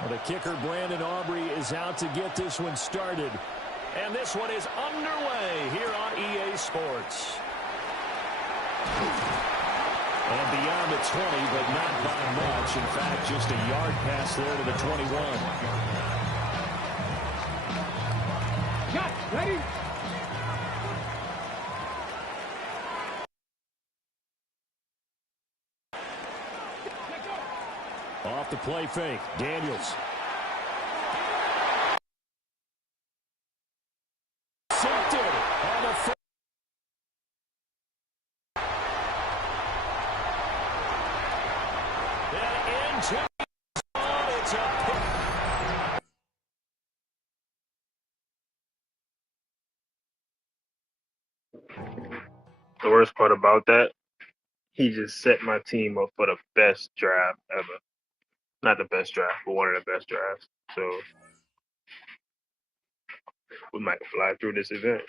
Well, the kicker, Brandon Aubrey, is out to get this one started. And this one is underway here on EA Sports. And beyond the 20, but not by much. In fact, just a yard pass there to the 21. Shot, ready? Off the play fake, Daniels. Intercepted on the front. And into it's a pick. The worst part about that, he just set my team up for the best draft ever. Not the best draft, but one of the best drafts. So we might fly through this event.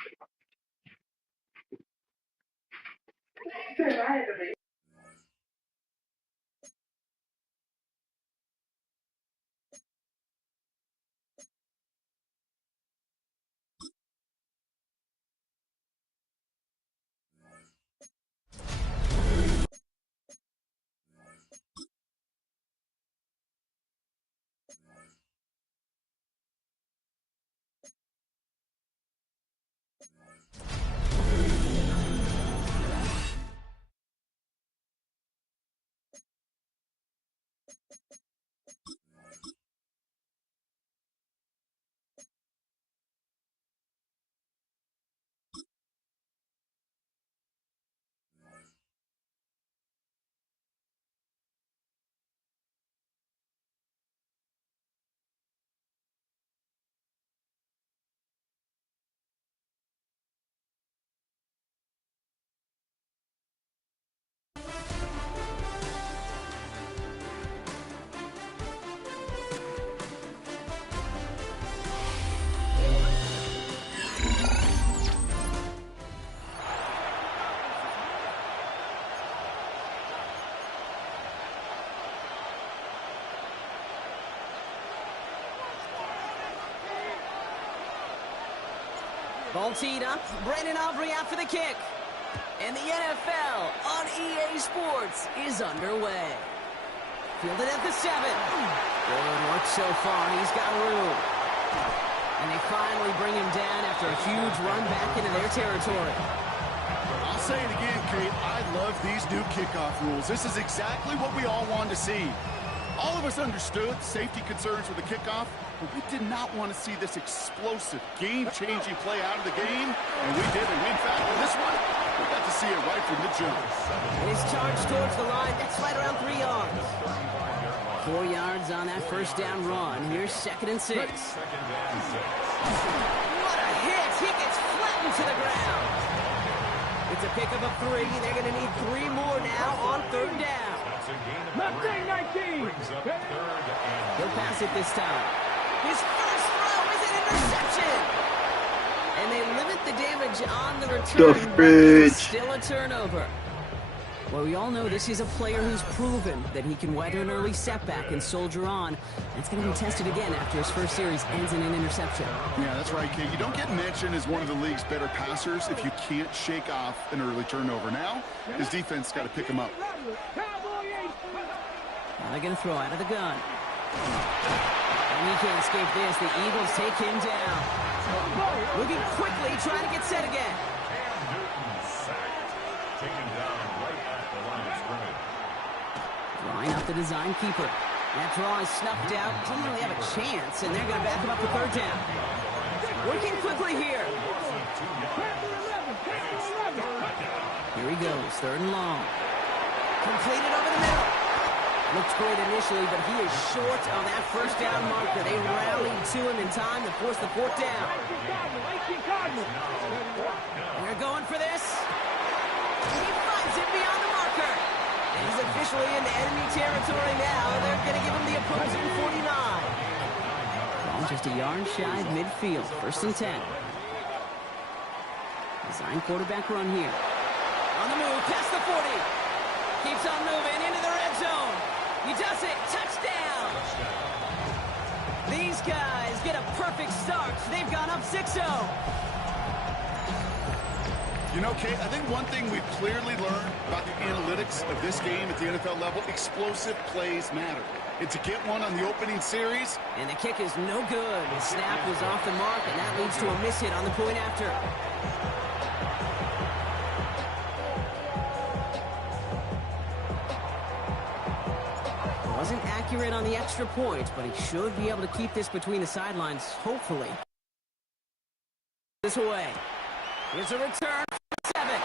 Ball teed up. Brandon Aubrey out for the kick. And the NFL on EA Sports is underway. Fielded at the 7. Good work so far. He's got room. And they finally bring him down after a huge run back into their territory. I'll say it again, Kate. I love these new kickoff rules. This is exactly what we all wanted to see. All of us understood safety concerns with the kickoff, but we did not want to see this explosive, game-changing play out of the game, and we did. And in fact, with this one, we got to see it right from the jump. And his charge towards the line, that's right around 3 yards. 4 yards on that first down run. Here's 2nd and 6. What a hit! He gets flattened to the ground. It's a pickup of 3. They're going to need 3 more now on 3rd down. Left side 19. He'll pass it this time. His first throw is an interception. And they limit the damage on the return, but it's still a turnover. Well, we all know this is a player who's proven that he can weather an early setback and soldier on. It's going to be tested again after his first series ends in an interception. Yeah, that's right, Kate. You don't get mentioned as one of the league's better passers if you can't shake off an early turnover. Now, his defense got to pick him up. Now they're going to throw out of the gun. And he can't escape this. The Eagles take him down. Moving quickly, trying to get set again. Drawing up the design keeper. That draw is snuffed out. Didn't really have a chance, and they're going to back him up for 3rd down. Working quickly here. Here he goes, 3rd and long. Completed over the middle. Looked great initially, but he is short on that first down marker. They rallied to him in time to force the 4th down. They're going for this. He finds it beyond the marker. And he's officially into enemy territory now. They're going to give him the opposing 49. Ball just a yard shy of midfield. 1st and 10. Design quarterback run here. On the move, past the 40. Keeps on moving into the red zone. He does it. Touchdown. run up 6-0. You know, Kate, I think one thing we've clearly learned about the analytics of this game at the NFL level, explosive plays matter. And to get one on the opening series. And the kick is no good. The snap was off the mark, and that leads to a miss hit on the point after. Wasn't accurate on the extra point, but he should be able to keep this between the sidelines, hopefully. This away. Here's a return for 7.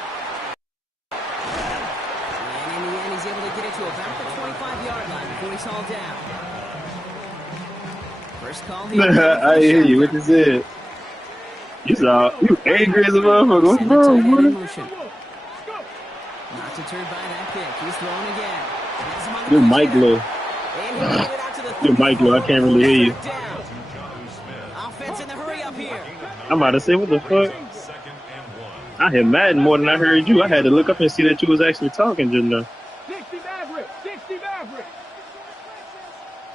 And in the end, he's able to get it to about the 25-yard line before he's hauled down. First call here. I hear you. What you said? You angry as a motherfucker. What's wrong, man? Not deterred by that kick. He's throwing again. Your mic low. Your mic low. I can't really hear you. Offense in the hurry up here. I'm about to say, what the fuck? I heard Madden more than I heard you. I had to look up and see that you was actually talking just now. 60 Maverick. 60 Maverick.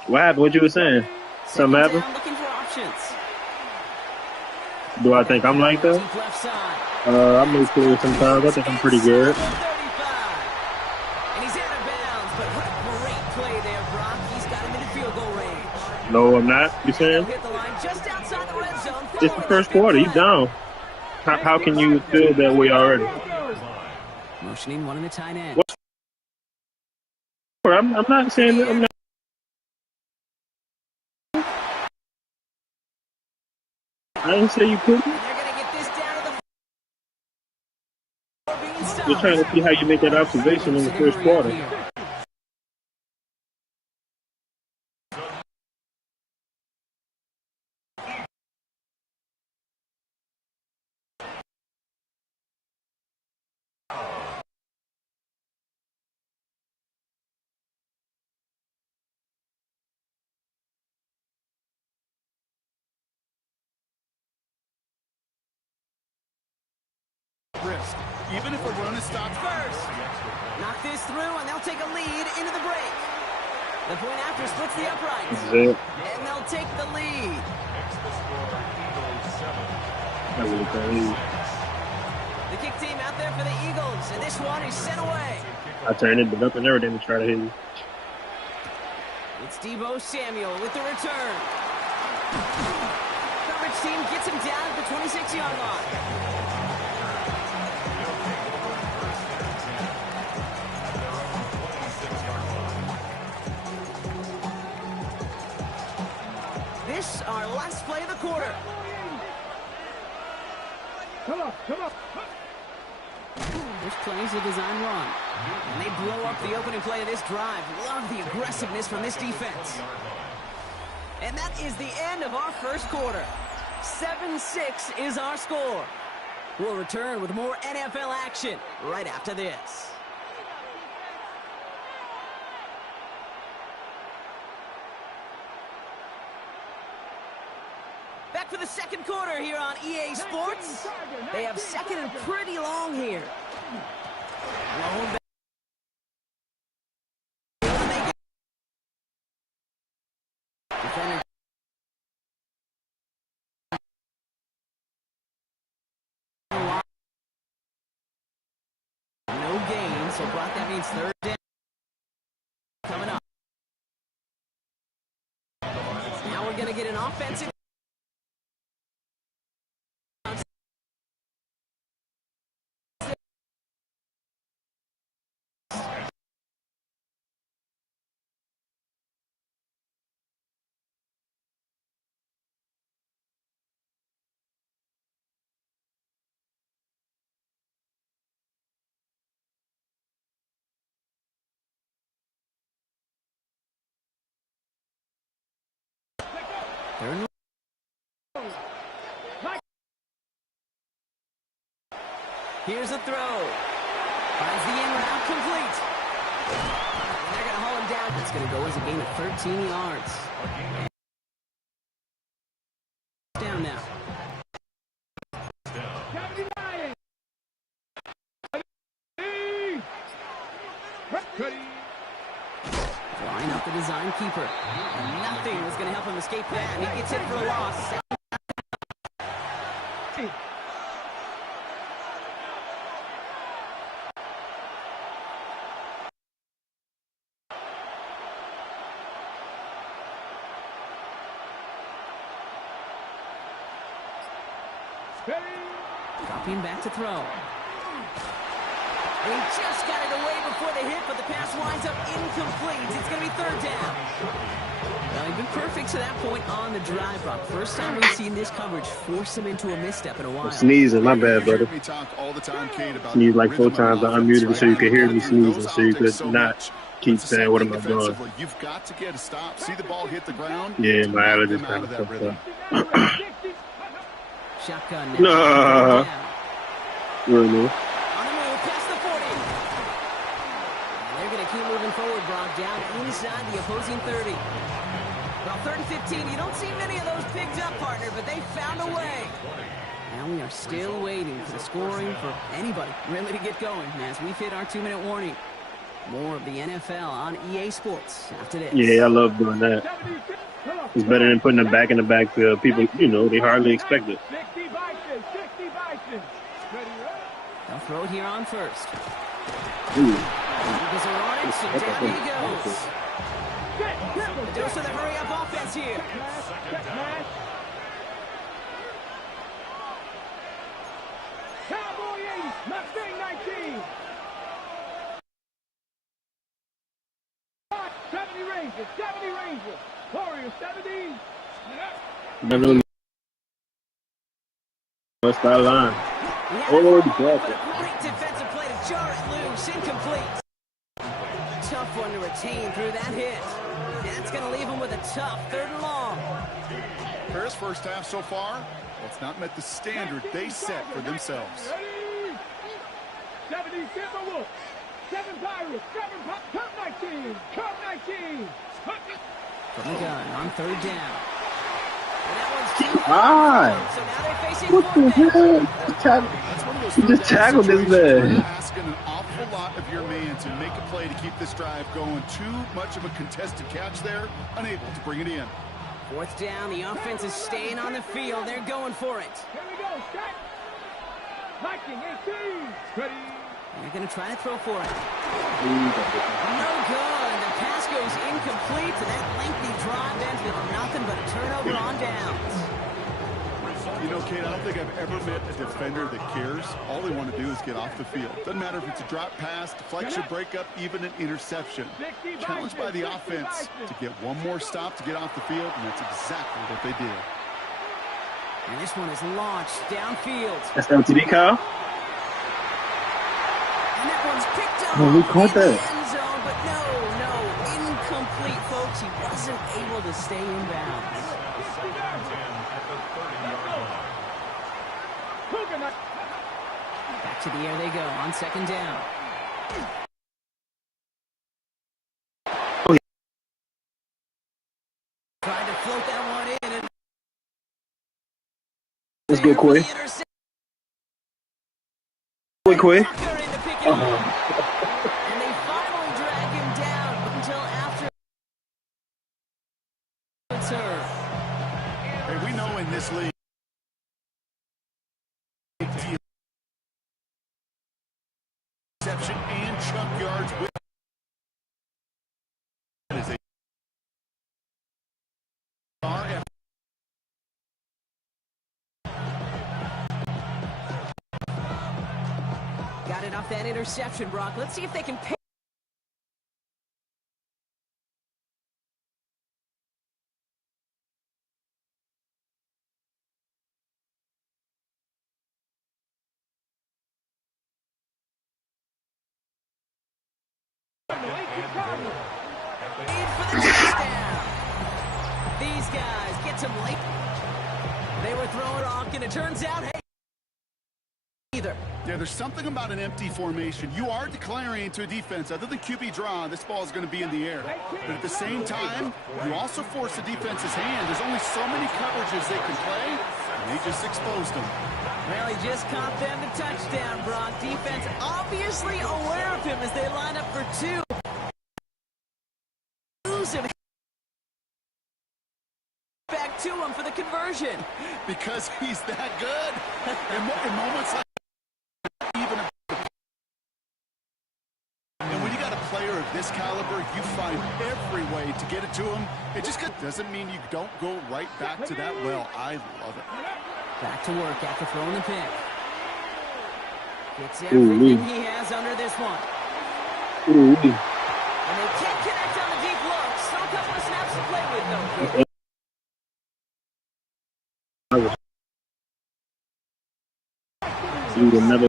What happened? What you were saying? Something happened? Looking for options. Do I think I'm like that? Deep left side. I make clear sometimes. I think I'm pretty good. 35. And he's out of bounds, but what a great play there, Brock. He's got him in the field goal range. No, I'm not. You saying? Hit the line just outside the red zone. It's the first quarter. You down. How can you feel that way already? Motioning one in the tight end. I'm not saying that. I'm not. I didn't say you couldn't. They're going to get this down to the You're trying to see how you make that observation in the first quarter. Risk. Even if a run is stopped first. Knock this through, and they'll take a lead into the break. The point after splits the uprights. And they'll take the lead. The kick team out there for the Eagles, and this one is sent away. I turned it up and everything to try to hit you. It's Deebo Samuel with the return. Coverage team gets him down at the 26-yard line. This our last play of the quarter. Come on, come on. This plays a design run. And they blow up the opening play of this drive. Love the aggressiveness from this defense. And that is the end of our first quarter. 7-6 is our score. We'll return with more NFL action right after this. Back for the second quarter here on EA Sports. They have second and pretty long here. No gain, so Brock, that means third down. Coming up. Now we're going to get an offensive. Here's a throw. Finds the in route complete. And they're going to haul him down. It's going to go as a gain of 13 yards. Down now. Line up the design keeper. And nothing was going to help him escape that. He gets hit for a loss. Dropping back to throw. And he just got it away before the hit, but the pass winds up incomplete. It's going to be third down. Well, he'd been perfect to that point on the drive, Brock. First time we've seen this coverage force him into a misstep in a while. I'm sneezing, my bad, brother. Sneeze like 4 times. I unmuted it so you could hear me sneezing, so you could not keep saying, what am I doing? You've got to get a stop. See the ball hit the ground. Yeah, my allergies kind of fucked up. Shotgun now. No. Really? On the move, past the 40. And they're going to keep moving forward, Brock, down inside the opposing 30. Well, 3rd and 15, you don't see many of those picked up, partner, but they found a way. Now we are still waiting for the scoring for anybody really to get going as we've hit our 2-minute warning. More of the NFL on EA Sports after this. Yeah, I love doing that. It's better than putting them back in the backfield. People, they hardly expect it. They'll throw it here on first. Ooh. Eagles are on it, so down he goes. The dose of the hurry-up offense here. Cowboy 80, Mustang 19. 70 Rangers, 70 Rangers. Warriors 70. What's that line? Oh, great defensive play to jar it loose, incomplete. Tough one to retain through that hit. That's going to leave him with a tough 3rd and long. Bears' first half so far, it's not met the standard they set for themselves. 70 Timberwolves, 7 Pirates, 7 Cup 19, Cup 19. From the gun on 3rd down. Why? So now they're facing What the hell? You just tackled this man. Asking an awful lot of your man to make a play to keep this drive going. Too much of a contested catch there, unable to bring it in. 4th down, the offense is staying on the field. They're going for it. Here we go, set. Viking 18. Ready. They're going to try to throw for it. No good. The pass goes incomplete, and that lengthy drive ends with nothing but a turnover on downs. Kate, I don't think I've ever met a defender that cares. All they want to do is get off the field. Doesn't matter if it's a drop pass, deflection, breakup, even an interception. Challenged by the offense to get one more stop to get off the field, and that's exactly what they did. And this one is launched downfield. That's LTD, Kyle. And that one's picked up Oh, we caught in the that. end zone, but no, incomplete, folks. He wasn't able to stay in bounds. Back to the air they go on 2nd down. Oh, yeah. Tried to float that one in. And Let's go, Quay. Quay. And they finally drag him down until after it's her. Hey, we know in this league, reception and chunk yards with is a RF. Got it off that interception, Brock. Let's see if they can pay. For the touchdown. These guys get some late. They were throwing rock, and it turns out, hey, either. Yeah, there's something about an empty formation. You are declaring to a defense, other than QB draw, this ball is going to be in the air. But at the same time, you also force the defense's hand. There's only so many coverages they can play, and they just exposed them. Well, he just caught them the touchdown, Brock. Defense obviously aware of him as they line up for 2. Back to him for the conversion. Because he's that good. In moments like even and when you got a player of this caliber, you find every way to get it to him. It just doesn't mean you don't go right back to that well. I love it. Back to work after throwing the pick. Gets everything he has under this one. And they can't connect on the deep look. Still a couple of snaps to play with, though. He will never.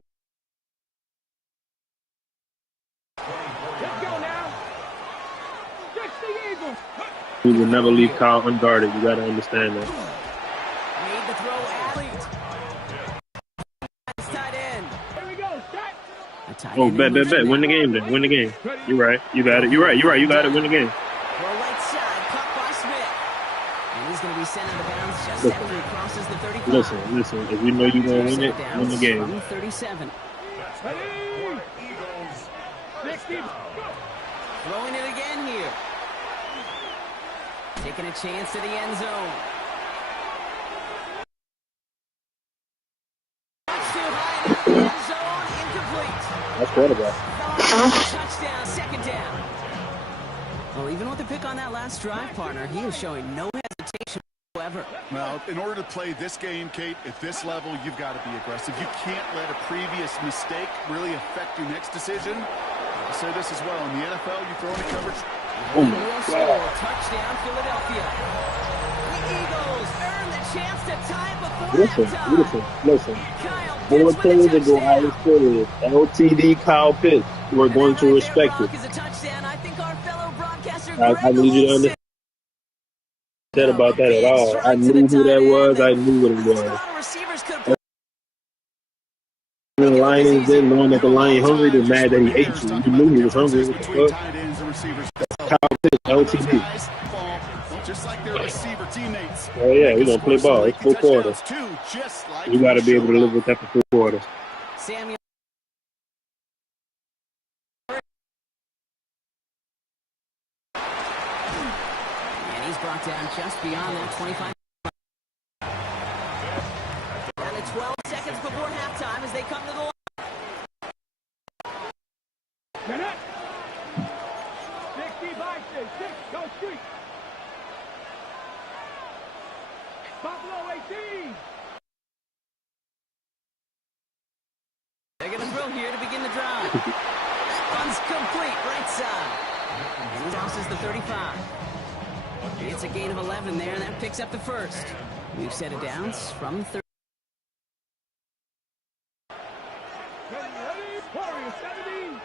Let's go now. Fix the Eagles. He will never leave Kyle unguarded. You got to understand that. Made the throw athlete. Nice tight end. Here we go. Set. Oh, bet. Win the game then. Win the game. You're right. You got it. You're right. You got it. Win the game. Throw right side. Caught by Smith. And he's going to be sent out of bounds just after he crosses the 35. Listen. If you know you're going to win it, win the game. From 37. Ready. 60. Throwing it again here. Taking a chance to the end zone. Too high into the end zone. Incomplete. That's quarterback. Touchdown, second down. Well, even with the pick on that last drive, partner, he is showing no hesitation whatsoever. Well, in order to play this game, Kate, at this level, you've got to be aggressive. You can't let a previous mistake really affect your next decision. I'll say this as well. In the NFL, you throw into coverage. Oh my God. Touchdown, Philadelphia. The Eagles earn the chance to tie before halftime. Listen. Kyle 4 Pitts with a plays ago, I touchdown. was clear. LTD Kyle Pitts. We're going to respect it. Is a touchdown. I think our fellow broadcaster I need you to understand about that at all. I knew who that was. I knew what it was. The Lions didn't know that the Lion hungry. They're mad that he ate you. You knew he was hungry. What the fuck? Kyle Pitts, LTD. Just like their receiver teammates. Oh yeah, we're gonna play ball. It's 4 quarters. You got to be able to live with that for 4 quarters. Samuel. And he's brought down just beyond that 25. Down to 12 seconds before halftime as they come to the line. Get it. 65, 6, go street. Buffalo 18. They're going to throw here to begin the drive. That one's complete, right side. And he crosses the 35. It's a gain of 11 there, and that picks up the first. We've set it down from 30. Ready, Warriors 17.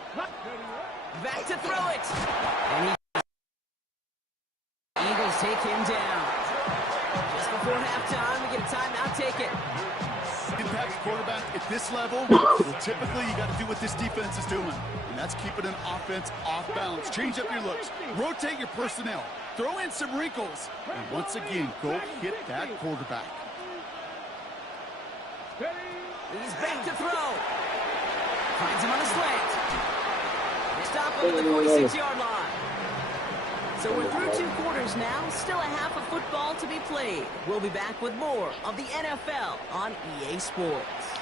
Back to throw it. And Eagles take him down. Just before halftime, we get a timeout, take it. Impact quarterback at this level, well, typically you got to do what this defense is doing, and that's keeping an offense off balance. Change up your looks, rotate your personnel, throw in some wrinkles, and once again, go hit that quarterback. He's back to throw. Finds him on a slant. Stop over the 46-yard line. So we're through 2 quarters now. Still a half of football to be played. We'll be back with more of the NFL on EA Sports.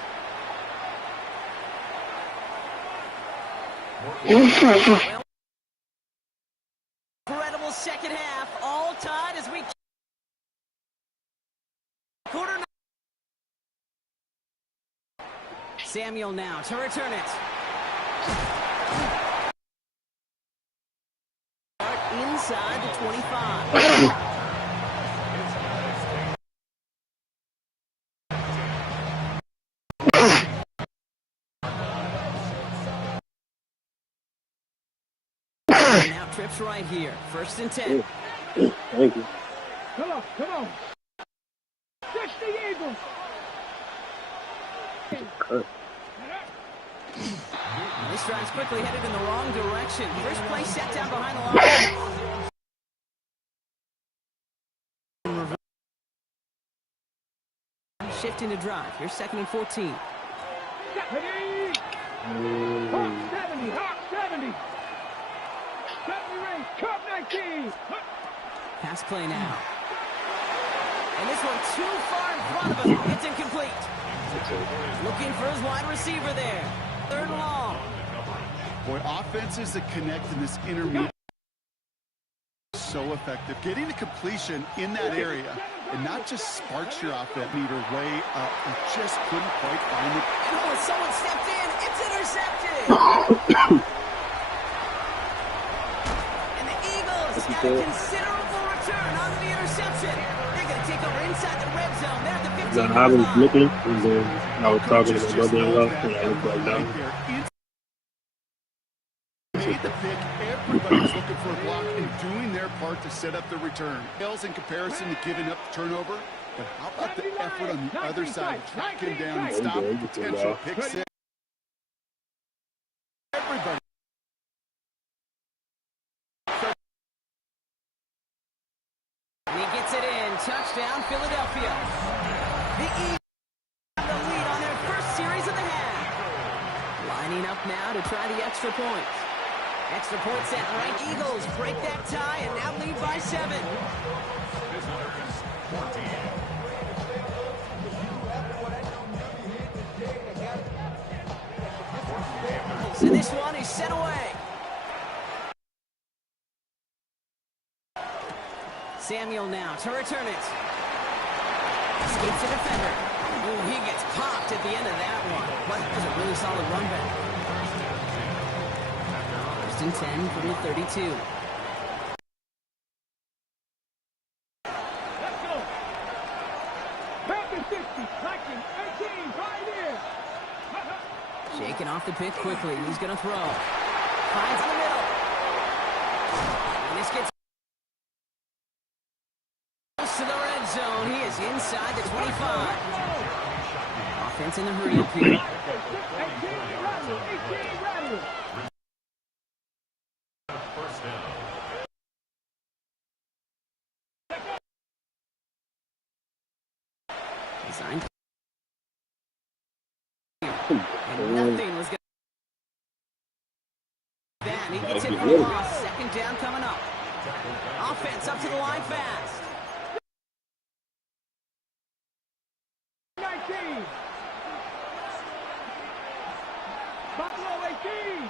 Incredible second half. All tied as we... Quarter... Samuel now to return it. Inside the 25. Now trips right here. 1st and 10. Thank you. Come on. 60 Eagles. This drive's quickly headed in the wrong direction. First play set down behind the line. Shifting to drive. Here's 2nd and 14. Ready. Hawk 70. Hawk 70. 70 range. Cup 19. Pass play now. And this one too far in front of him. It's incomplete. Looking for his wide receiver there. 3rd and long. Boy, offenses that connect in this intermediate so effective. Getting the completion in that area, and not just sparks your offense meter way up. You just couldn't quite find it. Oh, someone stepped in. It's intercepted. And the Eagles got a considerable return on the interception. They're going to take over inside the red zone. They're at the 15-yard line. I was looking, and then I was talking to my brother-in-law, and I looked like that. Made the pick. Everybody's looking for a block and doing their part to set up the return. Fails in comparison to giving up the turnover, but how about the effort on the other side? Track him down and stop the potential pick six. Everybody. And he gets it in. Touchdown, Philadelphia. The Eagles have the lead on their first series of the half. Lining up now to try the extra point. Extra point set right. Eagles break that tie and now lead by 7. So this one is set away. Samuel now to return it. Escapes the defender. Ooh, he gets popped at the end of that one. But that was a really solid run back. 1st and 10 from the 32. Let's go. Back to 60. Claxton, 18, right in. Shaking off the pick quickly. He's going to throw. Finds in the middle. And this gets close to the red zone. He is inside the 25. Offense in the hurry up here. 18, rattle, 18, rattle. Designed. And nothing was going to... Then he gets hit for a loss. 2nd down coming up. Offense up to the line fast. 19. Buffalo 18.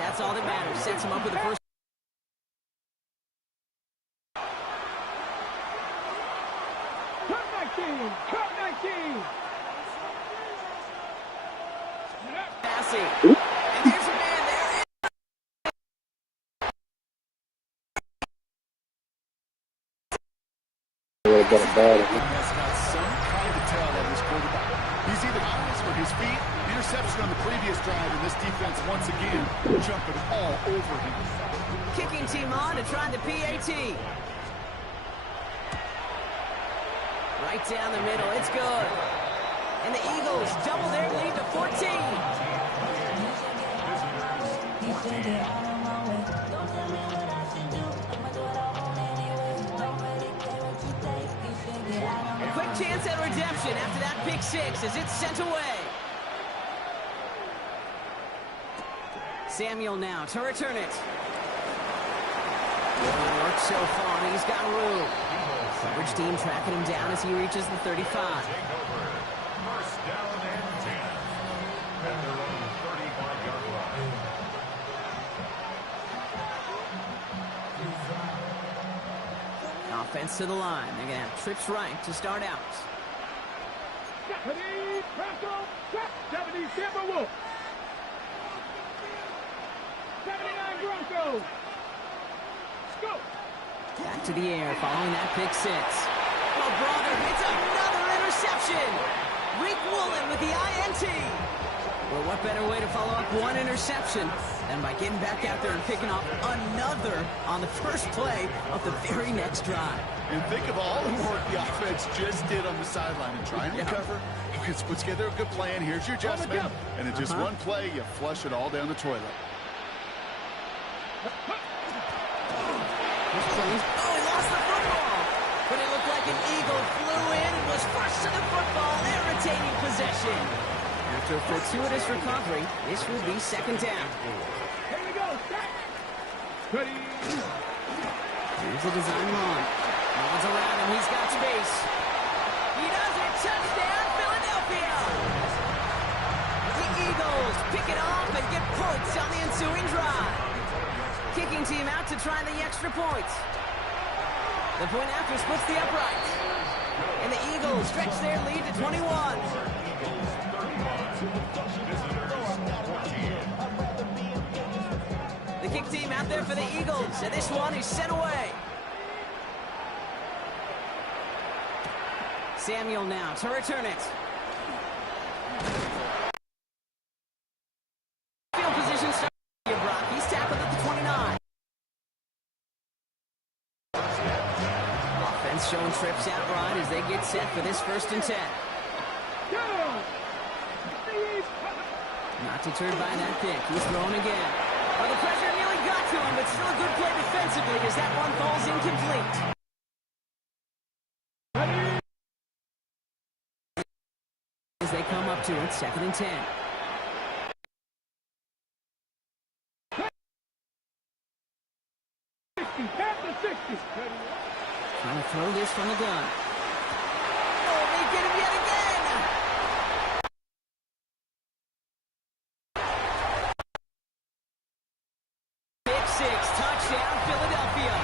That's all that matters. Sets him up with the first. Cut 19. Cut 19. Passing. And there's a man there. Has got some kind of tell on his quarterback. He's either eyes or his feet. Interception on the previous drive, and this defense once again jumping all over him. Kicking team on to try the PAT. Right down the middle. It's good. And the Eagles double their lead to 14. A quick chance at redemption after that pick 6 as it's sent away. Samuel now to return it. Good work so far, and he's got room. Coverage team tracking him down as he reaches the 35. First down and 10 at their own 35-yard line. Offense to the line. They're going to have trips right to start out. 70, Pronto, 70, Timberwolves. 79 Broncos. Go. Back to the air following that pick 6. Oh, brother, it's another interception. Reek Woolen with the INT. Well, what better way to follow up one interception than by getting back out there and picking off another on the first play of the very next drive. And think of all the work the offense just did on the sideline and try and recover. Let's put together a good plan. Here's your adjustment. And in just one play, you flush it all down the toilet. Oh, he lost the football. But it looked like an Eagle flew in and was first to the football. Irritating possession. possession. After a fortuitous recovery, this will be second down. Here we go. Set. Ready. Here's the design run. Runs around him. He's got space. He does it. Touchdown, Philadelphia. The Eagles pick it off and get points on the ensuing drive. Kicking team out to try the extra points. The point after splits the uprights. And the Eagles stretch their lead to 21. The kick team out there for the Eagles, and this one is sent away. Samuel now to return it. Field position starts. Brock. He's tackled at the 29. Offense showing trips outright as they get set for this 1st and 10. Not deterred by that pick. He's throwing again. Well, the pressure nearly got to him, but still a good play defensively as that one falls incomplete. As they come up to it, 2nd and 10. Trying to throw this from the gun. Oh, they get him yet again! Pick 6, touchdown, Philadelphia.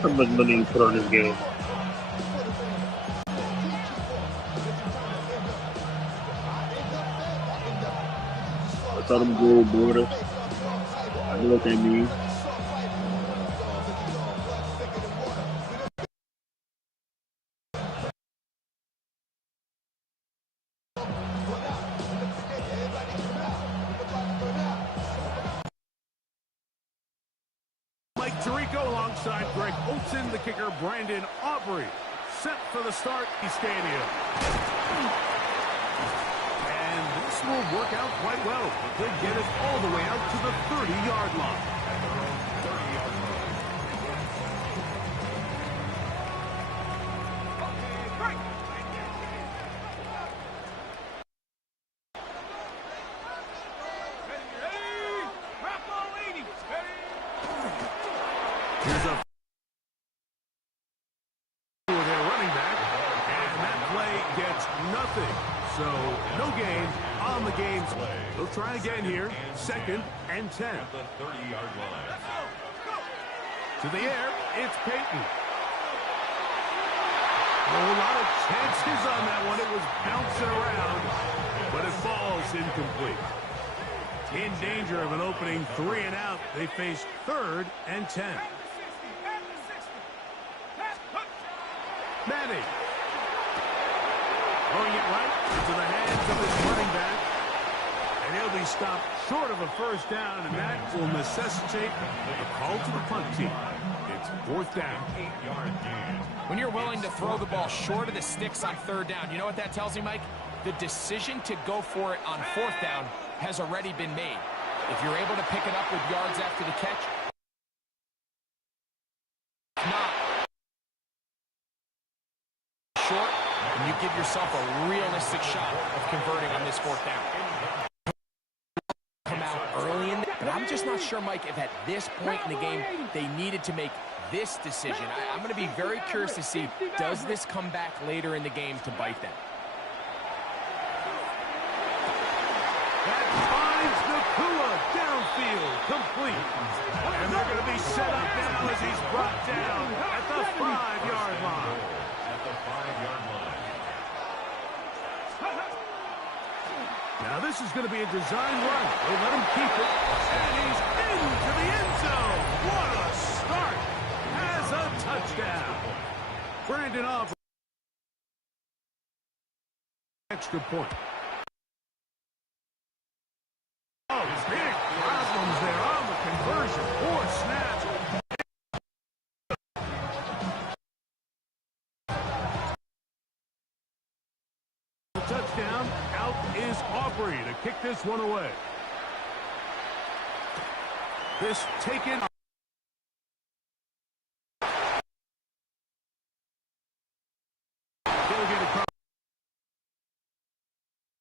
How much money you put on this game? I saw them gold borders. I know what that means. Mike Tirico alongside Greg Olson, the kicker Brandon Aubrey, set for the start of the stadium. And this will work out quite well, but they get it all the way out to the 30-yard line. At their own 30-yard line. Here's a with their running back, and that play gets nothing. So no gain on the game's play. They'll try again here. 2nd and 10. At the 30-yard line. To the air, it's Peyton. A lot of chances on that one. It was bouncing around, but it falls incomplete. In danger of an opening 3 and out, they face 3rd and 10. Madden. Throwing it right into the hands of his running back. And he'll be stopped short of a first down, and that will necessitate a call to the punt team. It's 4th down. 8-yard gain. When you're willing to throw the ball short of the sticks on 3rd down, you know what that tells me, Mike? The decision to go for it on 4th down has already been made. If you're able to pick it up with yards after the catch, if not, short, and you give yourself a realistic shot of converting on this 4th down. Come out early in, but I'm just not sure, Mike, if at this point in the game they needed to make this decision. I'm going to be very curious to see, does this come back later in the game to bite them? That finds Nakua downfield, complete. And they're going to be set up now as he's brought down at the 5-yard line. At the 5-yard line. Now this is going to be a design run. They let him keep it, and he's into the end zone. What a start! Has a touchdown. Brandon Aubrey. Extra point. Oh, big problems there on the conversion. Poor snap. The touchdown. Out is Aubrey to kick this one away. This taken. He'll get across.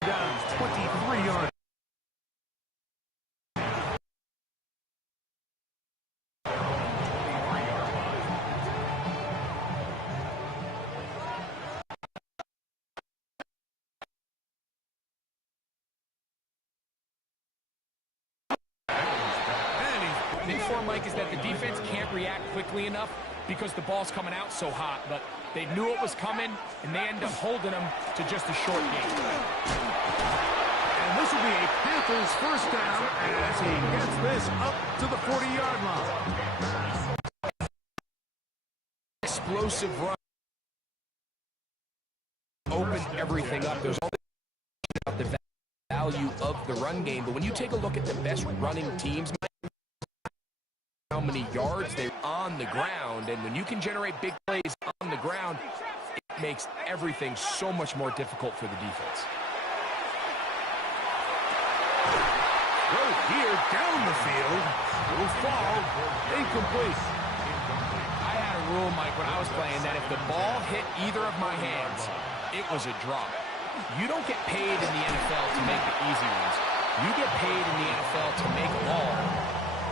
Down 23 yards. Thing for Mike is that the defense can't react quickly enough because the ball's coming out so hot, but they knew it was coming, and they end up holding them to just a short game. And this will be a Panthers first down as he gets this up to the 40-yard line. Explosive run. Open everything up. There's all the value of the run game, but when you take a look at the best running teams, how many yards they're on the ground, and when you can generate big plays on the ground, it makes everything so much more difficult for the defense. Throw here down the field. Will fall. Incomplete. I had a rule, Mike, when I was playing that if the ball hit either of my hands, it was a drop. You don't get paid in the NFL to make the easy ones. You get paid in the NFL to make them all.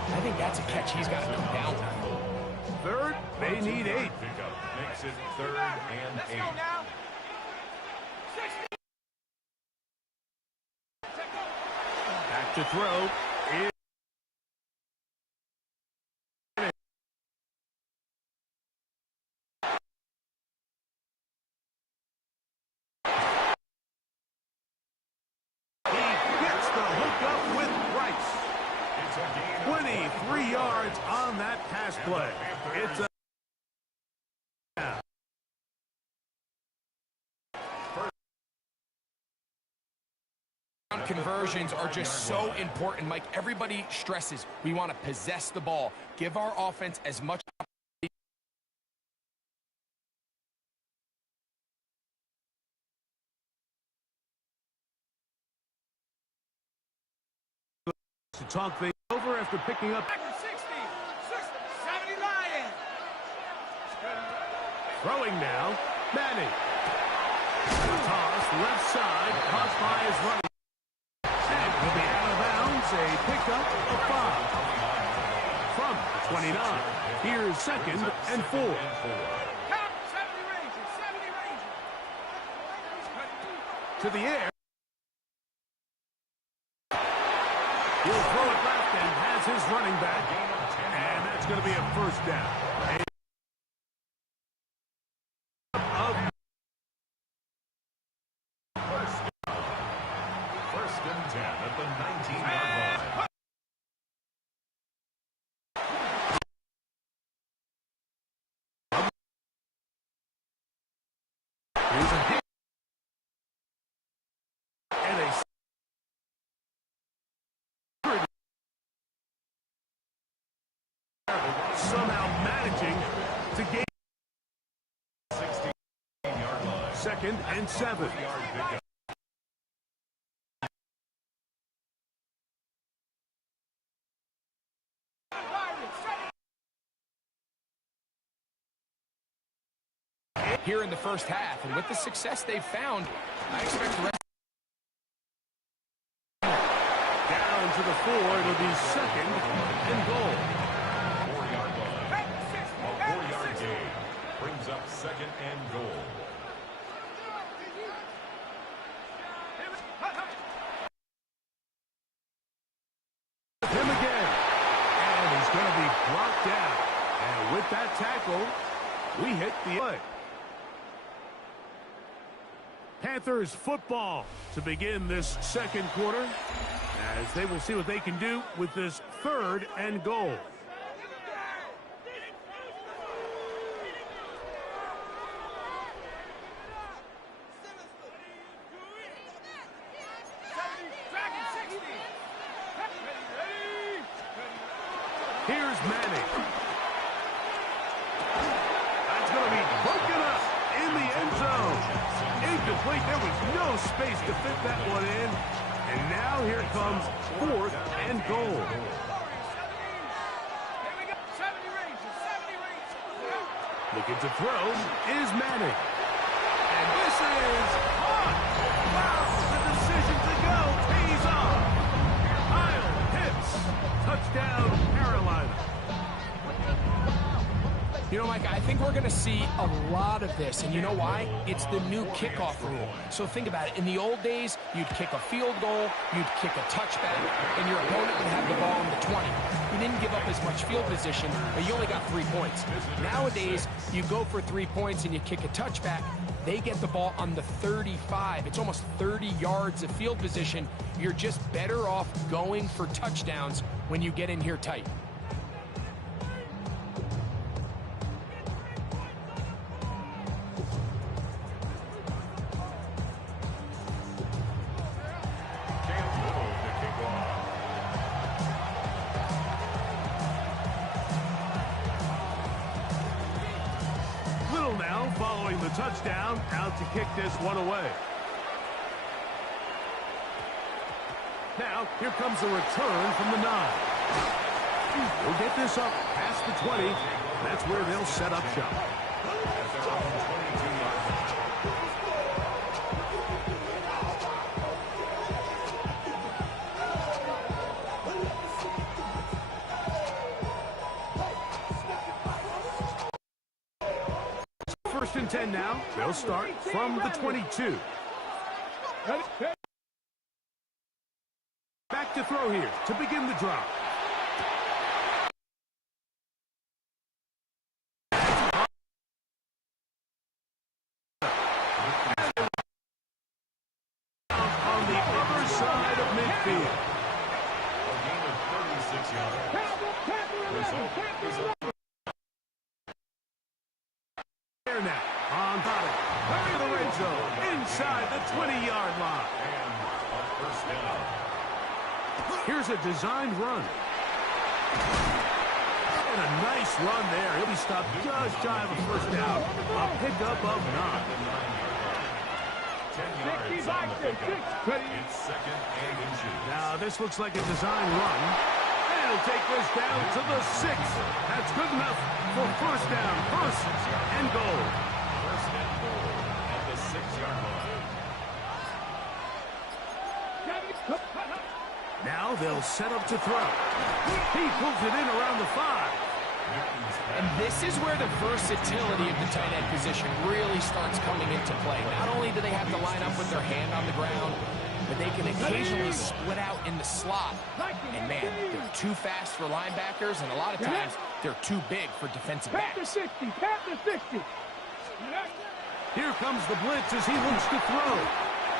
I think that's a catch he's got to come down with. 3rd, they need 8. Pickup makes it 3rd and 8. Back to throw. 23 yards on that pass play. It's a conversions are just so important, Mike. Everybody stresses we want to possess the ball, give our offense as much to talk things over after picking up. 60, 70 Lions. Throwing now, Manning. Toss left side, caught by his running. And will be out of bounds, a pickup of 5. From the 29, here's 2nd and 4. Count 70 Rangers, 70 Rangers. To the air. He'll throw it left and has his running back. And that's going to be a first down. First and 10 at the 19-yard line. Here's a hit. And a somehow managing to gain 16-yard line. 2nd and 7. here in the first half. And with the success they've found, I expect the rest. Down to the 4. It'll be 2nd and goal. 4-yard line. A 4-yard gain brings up 2nd and goal. Him again. And he's going to be brought down. And with that tackle, we hit the play. Panthers football to begin this second quarter, as they will see what they can do with this 3rd and goal. Here's Manning. That's going to be broken up in the end zone. Incomplete. There was no space to fit that one in. And now here comes 4th and goal. Looking to throw is Manning. And this is caught. Wow, the decision to go pays off. Kyle hits. Touchdown, Carolina. You know, Mike, I think we're going to see a lot of this, and you know why? It's the new kickoff rule. So think about it. In the old days, you'd kick a field goal, you'd kick a touchback, and your opponent would have the ball on the 20. You didn't give up as much field position, but you only got 3 points. Nowadays, you go for 3 points and you kick a touchback, they get the ball on the 35. It's almost 30 yards of field position. You're just better off going for touchdowns when you get in here tight. Following the touchdown, out to kick this one away. Now, here comes a return from the 9. We'll get this up past the 20. That's where they'll set up shop. First and 10 now. They'll start from the 22. Back to throw here to begin the drive. On the other side of midfield. A gain of 36 yards. zone, inside the 20-yard line. Here's a designed run. And a nice run there. He'll be stopped just shy of a first down. A pickup of 9. 65-6. It's second and inches. Now this looks like a design run. And he'll take this down to the 6. That's good enough for first down. First and goal. First and goal at the 6-yard line. Now they'll set up to throw. He pulls it in around the 5. And this is where the versatility of the tight end position really starts coming into play. Not only do they have to line up with their hand on the ground, but they can occasionally split out in the slot. And man, they're too fast for linebackers, and a lot of times they're too big for defensive Pat the backs. 60. Pat the 60. Here comes the blitz as he looks to throw.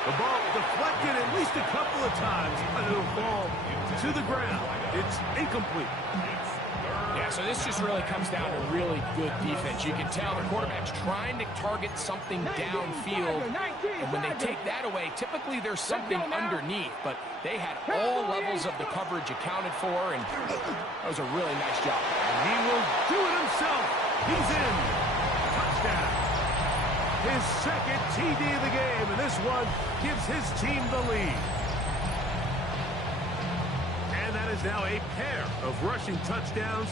The ball deflected at least a couple of times, but it'll fall to the ground. It's incomplete. Yeah, so this just really comes down to really good defense. You can tell the quarterback's trying to target something downfield, and when they take that away, typically there's something underneath, but they had all levels of the coverage accounted for, and that was a really nice job. And he will do it himself. He's in. Touchdown. His second TD of the game, and this one gives his team the lead. And that is now a pair of rushing touchdowns.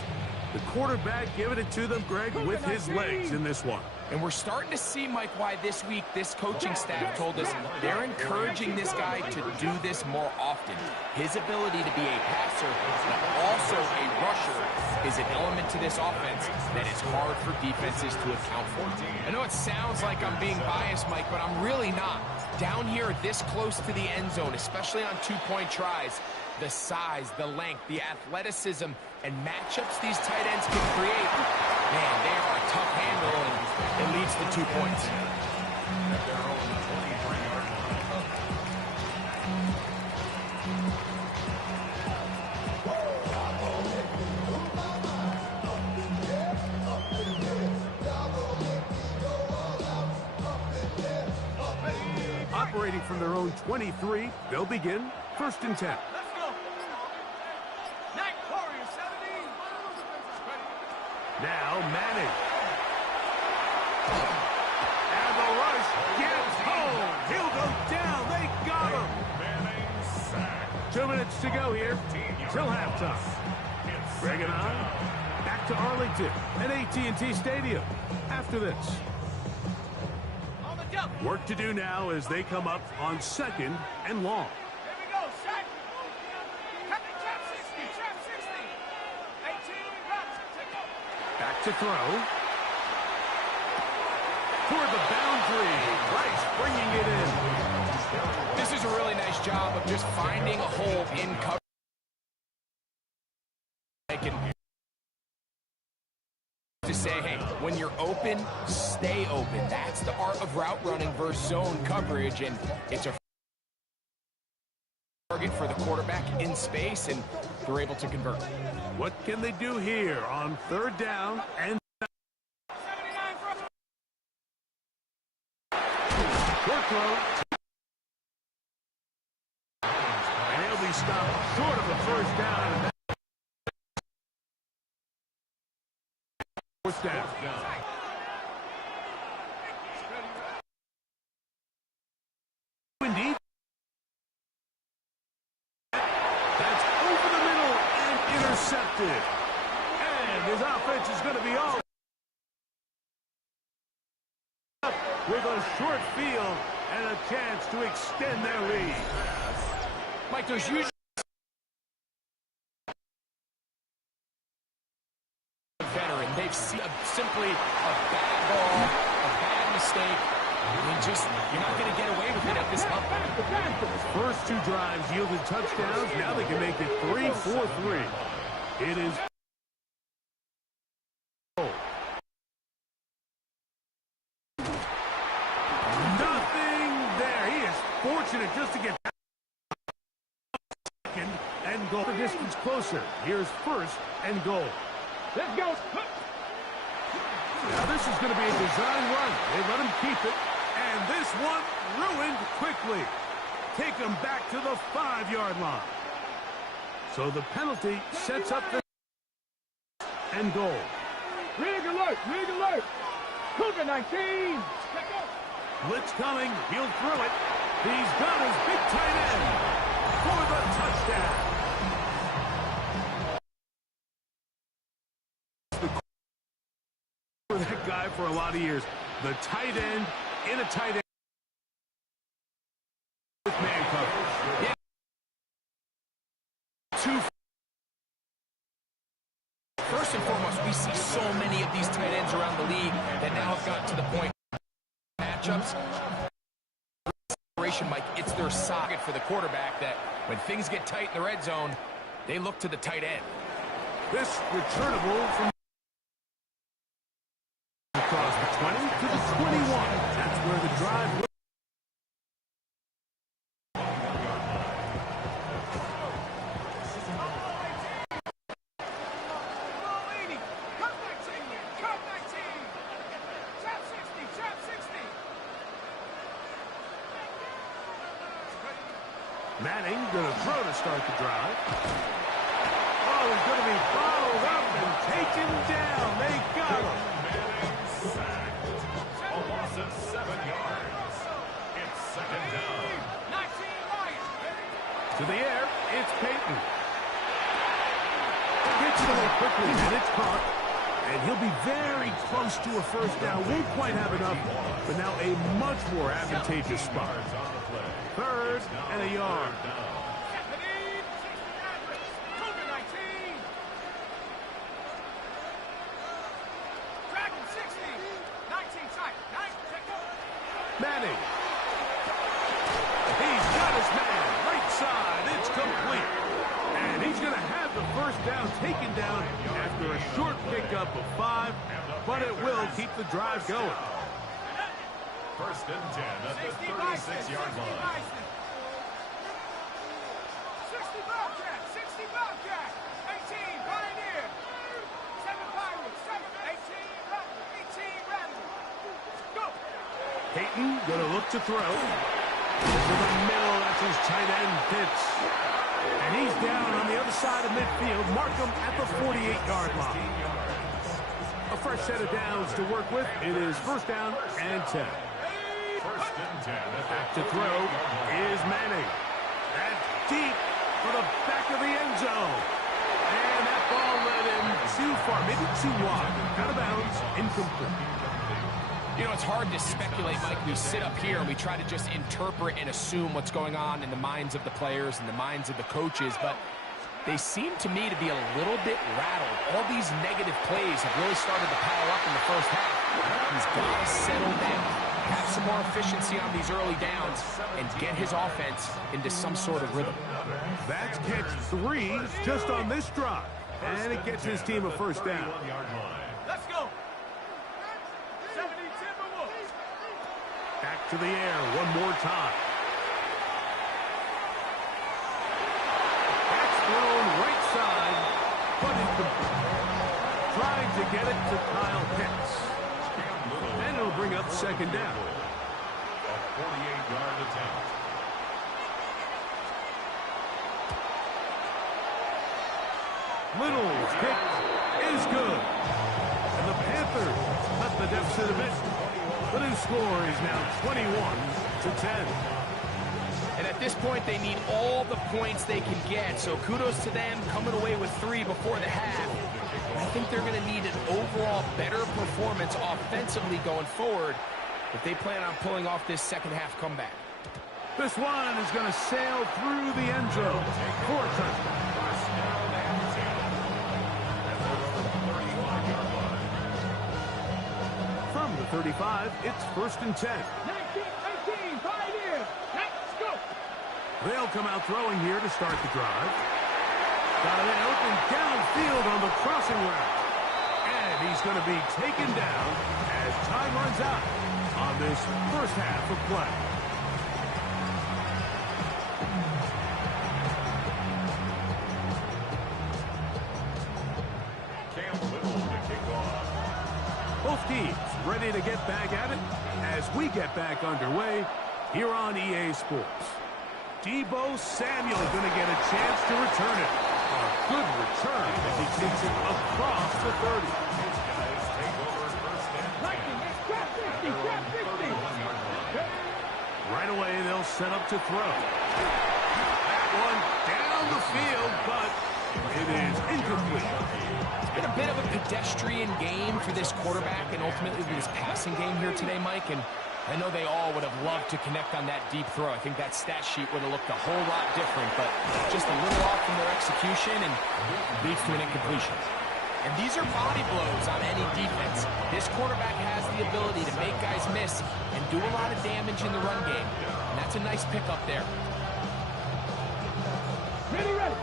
The quarterback giving it to them, Greg, with his legs in this one. And we're starting to see, Mike, why this week this coaching staff told us they're encouraging this guy to do this more often. His ability to be a passer, but also a rusher, is an element to this offense that is hard for defenses to account for. I know it sounds like I'm being biased, Mike, but I'm really not. Down here this close to the end zone, especially on two-point tries, the size, the length, the athleticism, and matchups these tight ends can create, man, they are a tough handle, and it leads to 2 points. At their own 23-yard line. Operating from their own 23, they'll begin first and 10. Now Madden. And the rush gets home. He'll go down. They got him. Manning sack. 2 minutes to go here till halftime. Greg and I back to Arlington at AT&T Stadium after this. Work to do now as they come up on second and long. Here we go, set. Trap 60, trap 60. 18 drops, take over. Back to throw. Toward the boundary. Rice bringing it in. This is a really nice job of just finding a hole in coverage. To say, hey, when you're open, stay open. That's the art of route running versus zone coverage, and it's a target for the quarterback in space, and they're able to convert. What can they do here on third down and short throw? And he'll be stopped short of the first down. Fourth down. Indeed. That's over the middle and intercepted. And his offense is going to be all up with a short field and a chance to extend their lead. Mike, there's usually veteran. They've seen simply a bad ball, a bad mistake. I mean, you're not going to get away with it at this level. First 2 drives yielded touchdowns. Now they can make it 3-4-3. It is nothing there. He is fortunate just to get back and go the distance closer. Here's first and goal. Let's go. Now this is going to be a design run. They let him keep it, And this one ruined quickly. Take him back to the 5-yard line. So the penalty sets up the and goal. Rig alert! Rig alert! Cougar 19! Blitz coming. He'll throw it. He's got his big tight end for the touchdown. For that guy for a lot of years. The tight end in a tight end with man coverage. Yeah. First and foremost, we see so many of these tight ends around the league that now have gotten to the point matchups. Mike, it's their socket for the quarterback that when things get tight in the red zone, they look to the tight end. This returnable from across the 20 to the 21. That's where the drive will. Manning going to throw to start the drive. Oh, he's going to be followed up and taken down. They got him. A loss of 7 yards. It's second down. 19 Lions. To the air, it's Peyton. Gets it away quickly, and it's caught. And he'll be very close to a first down. Won't quite have enough, but now a much more advantageous spot. 3rd and a yard. Cougar 19. Dragon 60. 19 tight. 9 check up. Manning. He's got his man. Right side. It's complete. And he's going to have the first down taken down after a short pickup of 5, but it will keep the drive going. First and 10 at the 36-yard line. 60 Bobcat. 60 Bobcat. 18 Pioneer. 7 Pirates. 18 Rattle. Go. Peyton going to look to throw. To the middle, that's his tight end, Pitts. And he's down on the other side of midfield. Mark him at the 48-yard line. A fresh set of downs to work with. It is first down and 10. First and 10 at Back to throw is Manning. That's deep for the back of the end zone. And that ball led him too far, maybe too wide. Out of bounds, incomplete. You know, it's hard to speculate, Mike. We sit up here and we try to just interpret and assume what's going on in the minds of the players and the minds of the coaches, but they seem to me to be a little bit rattled. All these negative plays have really started to pile up in the first half. He's got to settle down, have some more efficiency on these early downs, and get his offense into some sort of rhythm. That's catch 3 just on this drive. And it gets his team a first down. Let's go. 70 Timberwolves. Back to the air one more time. That's thrown right side, but incomplete. Trying to get it to Kyle Pitts. And it'll bring up second down. A 48-yard attempt. Little's kick is good. And the Panthers cut the deficit a bit. The new score is now 21-10. And at this point, they need all the points they can get. So kudos to them coming away with 3 before the half. And I think they're going to need an overall better performance offensively going forward if they plan on pulling off this second half comeback. This one is going to sail through the end zone for a touchdown. From the 35, it's first and 10. 19, Pioneer. Let's go. They'll come out throwing here to start the drive. Got it open downfield on the crossing route. And he's going to be taken down as time runs out on this first half of play. Both teams ready to get back at it as we get back underway here on EA Sports. Deebo Samuel going to get a chance to return it. A good return as he takes it across the 30. Right away, they'll set up to throw. That one down the field, but it is incomplete. It's been a bit of a pedestrian game for this quarterback and ultimately this passing game here today, Mike. And I know they all would have loved to connect on that deep throw. I think that stat sheet would have looked a whole lot different, but just a little off from their execution and leads to an incompletion. And these are body blows on any defense. This quarterback has the ability to make guys miss and do a lot of damage in the run game. And that's a nice pickup there.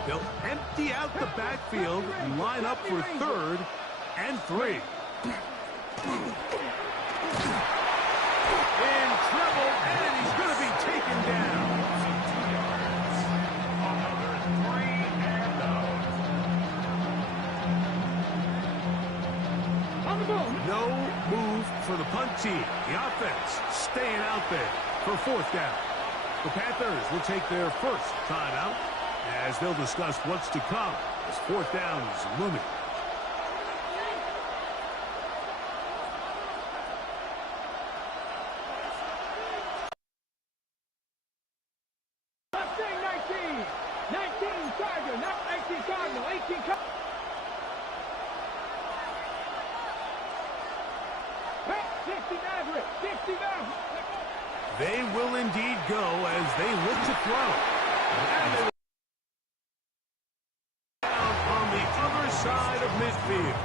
They'll empty out the backfield and line up for 3rd and 3. In trouble, and he's going to be taken down. No move for the punt team. The offense staying out there for 4th down. The Panthers will take their first timeout as they'll discuss what's to come as 4th down is looming. They will indeed go as they look to throw. And they down on the other side of midfield.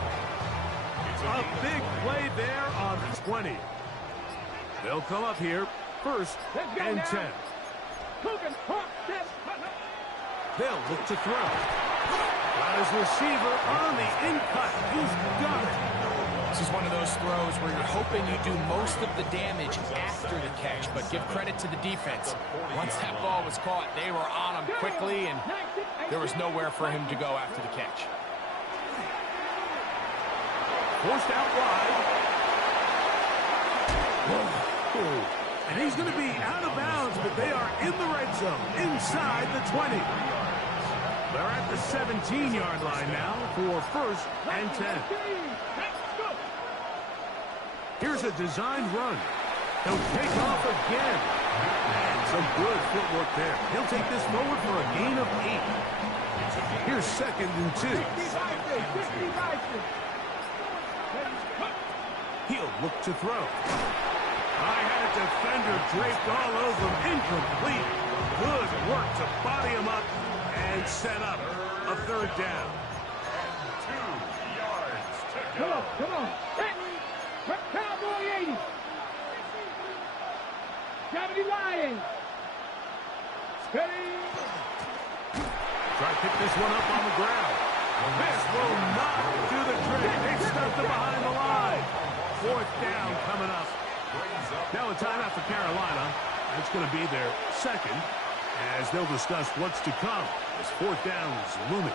A big play there on the 20. They'll come up here 1st and 10. They'll look to throw. Got his receiver on the in-cut. He's got it. This is one of those throws where you're hoping you do most of the damage after the catch, but give credit to the defense. Once that ball was caught, they were on him quickly, and there was nowhere for him to go after the catch. Forced out wide. And he's going to be out of bounds, but they are in the red zone, inside the 20. They're at the 17-yard line now for 1st and 10. Here's a designed run. He'll take off again. And some good footwork there. He'll take this forward for a gain of 8. Here's 2nd and 2. He'll look to throw. I had a defender draped all over him. Incomplete. Good work to body him up and set up a 3rd down. 2 yards to go. Come on, come on. Cowboy 80. 70 Lions. Steady. Try to pick this one up on the ground. This will not do the trick. They stuffed it behind the line. 4th down coming up. Now a timeout for Carolina. That's going to be their 2nd as they'll discuss what's to come as 4th down is looming.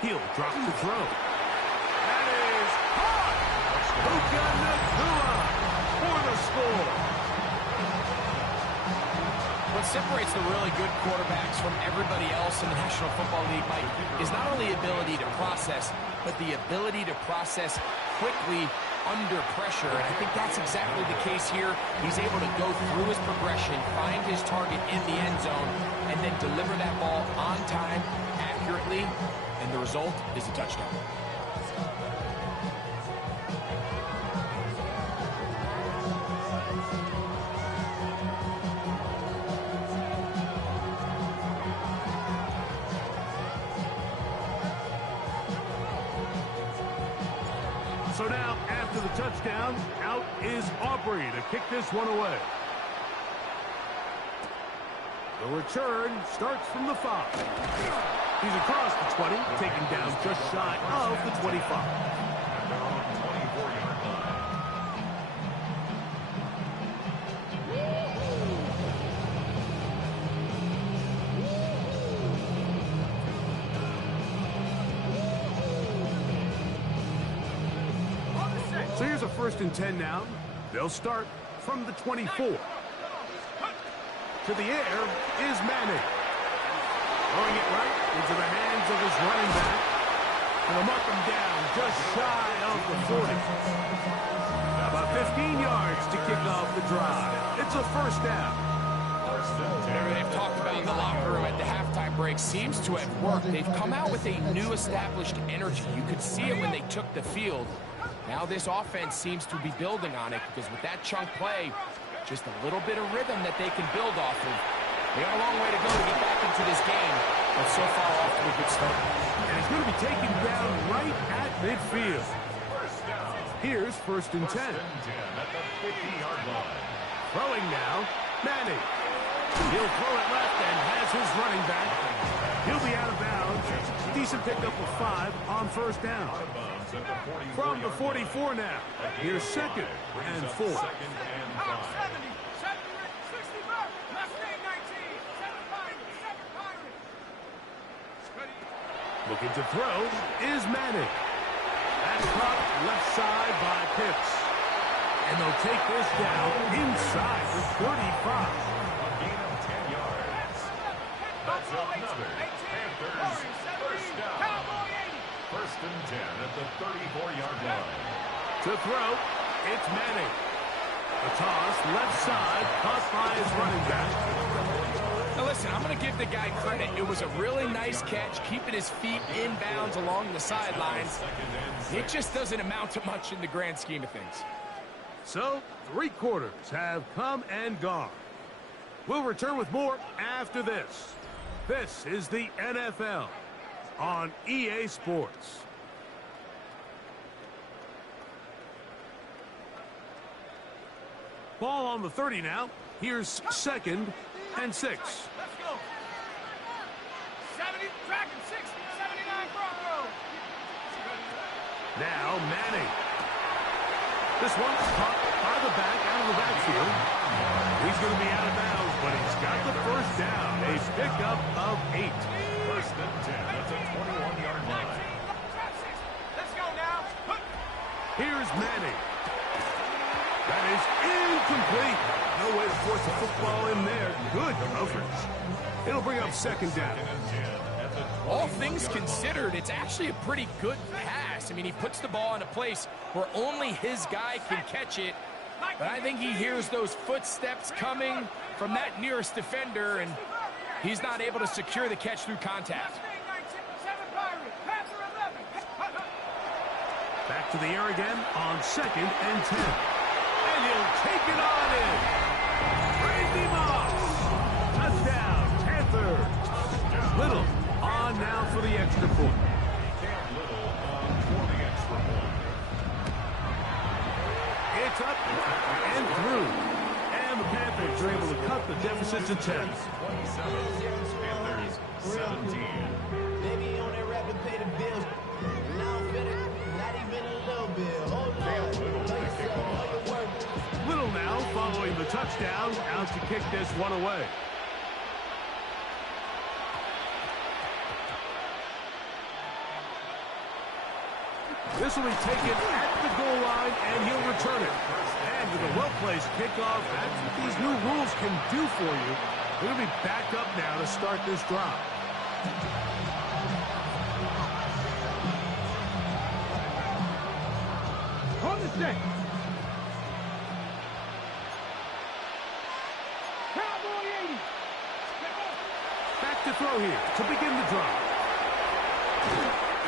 He'll drop the throw. That is caught! Puka Nacua for the score. What separates the really good quarterbacks from everybody else in the National Football League, Mike, is not only ability to process, but the ability to process quickly under pressure. And I think that's exactly the case here. He's able to go through his progression, find his target in the end zone, and then deliver that ball on time, accurately, and the result is a touchdown. So now, after the touchdown, out is Aubrey to kick this one away. The return starts from the 5. He's across the 20, taken down just shy of the 25. So here's a 1st and 10 now. They'll start from the 24. To the air is Manning. Throwing it right into the hands of his running back. He'll mark him down just shy of the 40. About 15 yards to kick off the drive. It's a 1st down. Whatever they've talked about in the locker room at the halftime break seems to have worked. They've come out with a new established energy. You could see it when they took the field. Now this offense seems to be building on it because with that chunk play, just a little bit of rhythm that they can build off of. They got a long way to go to get back into this game, but so far off to a good start. And it's going to be taken down right at midfield. Here's 1st and 10. At the 50-yard line. Throwing now, Manning. He'll throw it left and has his running back. He'll be out of bounds. Decent pickup of 5 on 1st down. From the 44 now. Here's 2nd and 4. Looking to throw is Manning. That's caught left side by Pitts. And they'll take this down inside the 35. A gain of 10 yards. That's another Panthers 1st down. 1st and 10 at the 34-yard line. To throw, it's Manning. A toss left side, caught by his running back. Now listen, I'm going to give the guy credit. It was a really nice catch, keeping his feet in bounds along the sidelines. It just doesn't amount to much in the grand scheme of things. So, 3 quarters have come and gone. We'll return with more after this. This is the NFL on EA Sports. Ball on the 30 now. Here's 2nd and 6. Let's go. 70, Dragon 60, 79 Broncos. Now Manning. This one's caught by the back out of the backfield. He's going to be out of bounds, but he's got the 1st down. A pickup of 8. 1st and 10 at the 21-yard line. Let's go now. Here's Manning. That is incomplete. No way to force a football in there. Good coverage. It'll bring up 2nd down. All things considered, it's actually a pretty good pass. I mean, he puts the ball in a place where only his guy can catch it. But I think he hears those footsteps coming from that nearest defender, and he's not able to secure the catch through contact. Back to the air again on 2nd and 10. And he'll take it on in. Randy Moss. Touchdown, Panthers. Little on now for the extra point. Little for the extra point. It's up and through. And the Panthers are able to cut the deficit to 10. 27. Panthers 17. Maybe you only rap to pay the bills. Now I'm feeling not even a little bit. Hold on. Little now following the touchdown, out to kick this one away. This will be taken at the goal line, and he'll return it. And with a well-placed kickoff, that's what these new rules can do for you. They're going to be back up now to start this drive. On the stick. Cowboy 80. Back to throw here to begin the drive.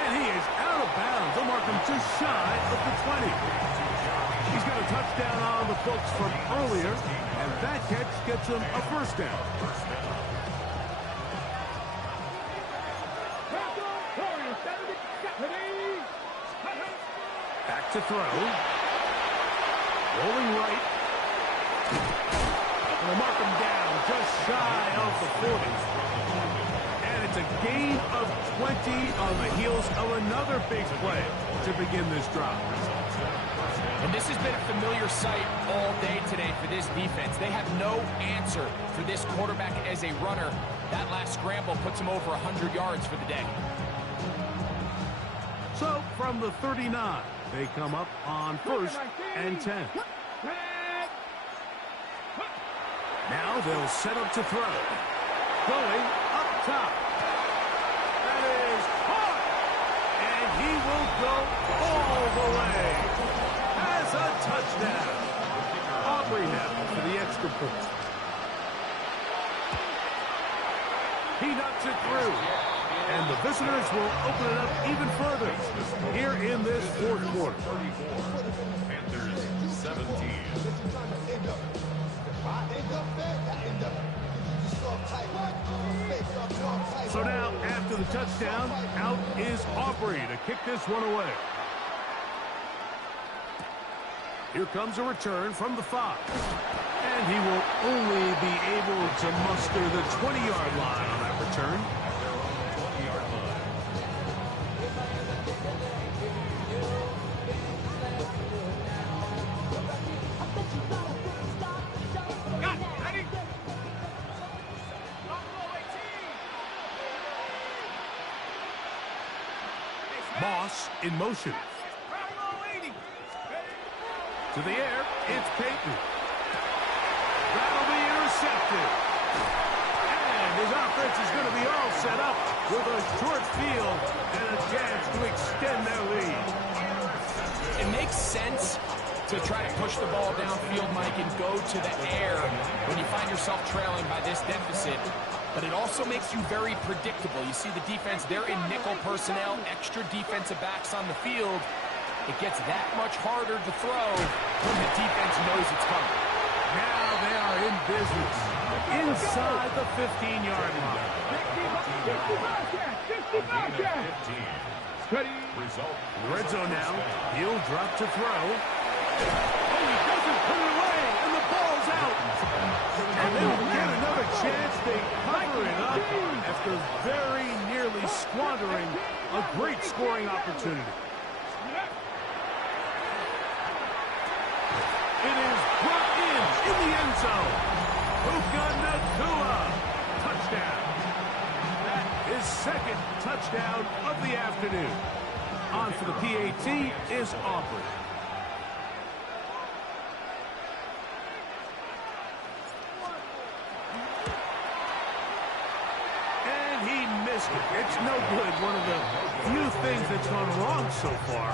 And he is out of bounds. They'll mark him just shy of the 20. He's got a touchdown on the books from earlier, and that catch gets him a 1st down. Back to throw. Rolling right. And they'll mark him down just shy of the 40. And That's a gain of 20 on the heels of another big play to begin this drive. And this has been a familiar sight all day today for this defense. They have no answer for this quarterback as a runner. That last scramble puts him over 100 yards for the day. So from the 39, they come up on 1st and 10. Now they'll set up to throw. Going up top. That is caught. And he will go all the way. Has a touchdown. Aubrey now for the extra point. He knocks it through. And the visitors will open it up even further here in this fourth quarter. Panthers 17. So now, after the touchdown, out is Aubrey to kick this one away. Here comes a return from the 5. And he will only be able to muster the 20-yard line on that return. Moss in motion. To the air, it's Peyton. That'll be intercepted. And his offense is going to be all set up with a short field and a chance to extend their lead. It makes sense to try to push the ball downfield, Mike, and go to the air when you find yourself trailing by this deficit. But it also makes you very predictable. You see the defense, they're in nickel personnel, extra defensive backs on the field. It gets that much harder to throw when the defense knows it's coming. Now they are in business inside the 15-yard line. Red zone now. He'll drop to throw. Oh, he doesn't put it away, and the ball's out. And they will get another chance. They cover it up after very nearly squandering a great scoring opportunity. It is brought in the end zone. Puka Nacua. Touchdown. That is second touchdown of the afternoon. On for the PAT is Aubrey. And he missed it. It's no good. One of the few things that's gone wrong so far.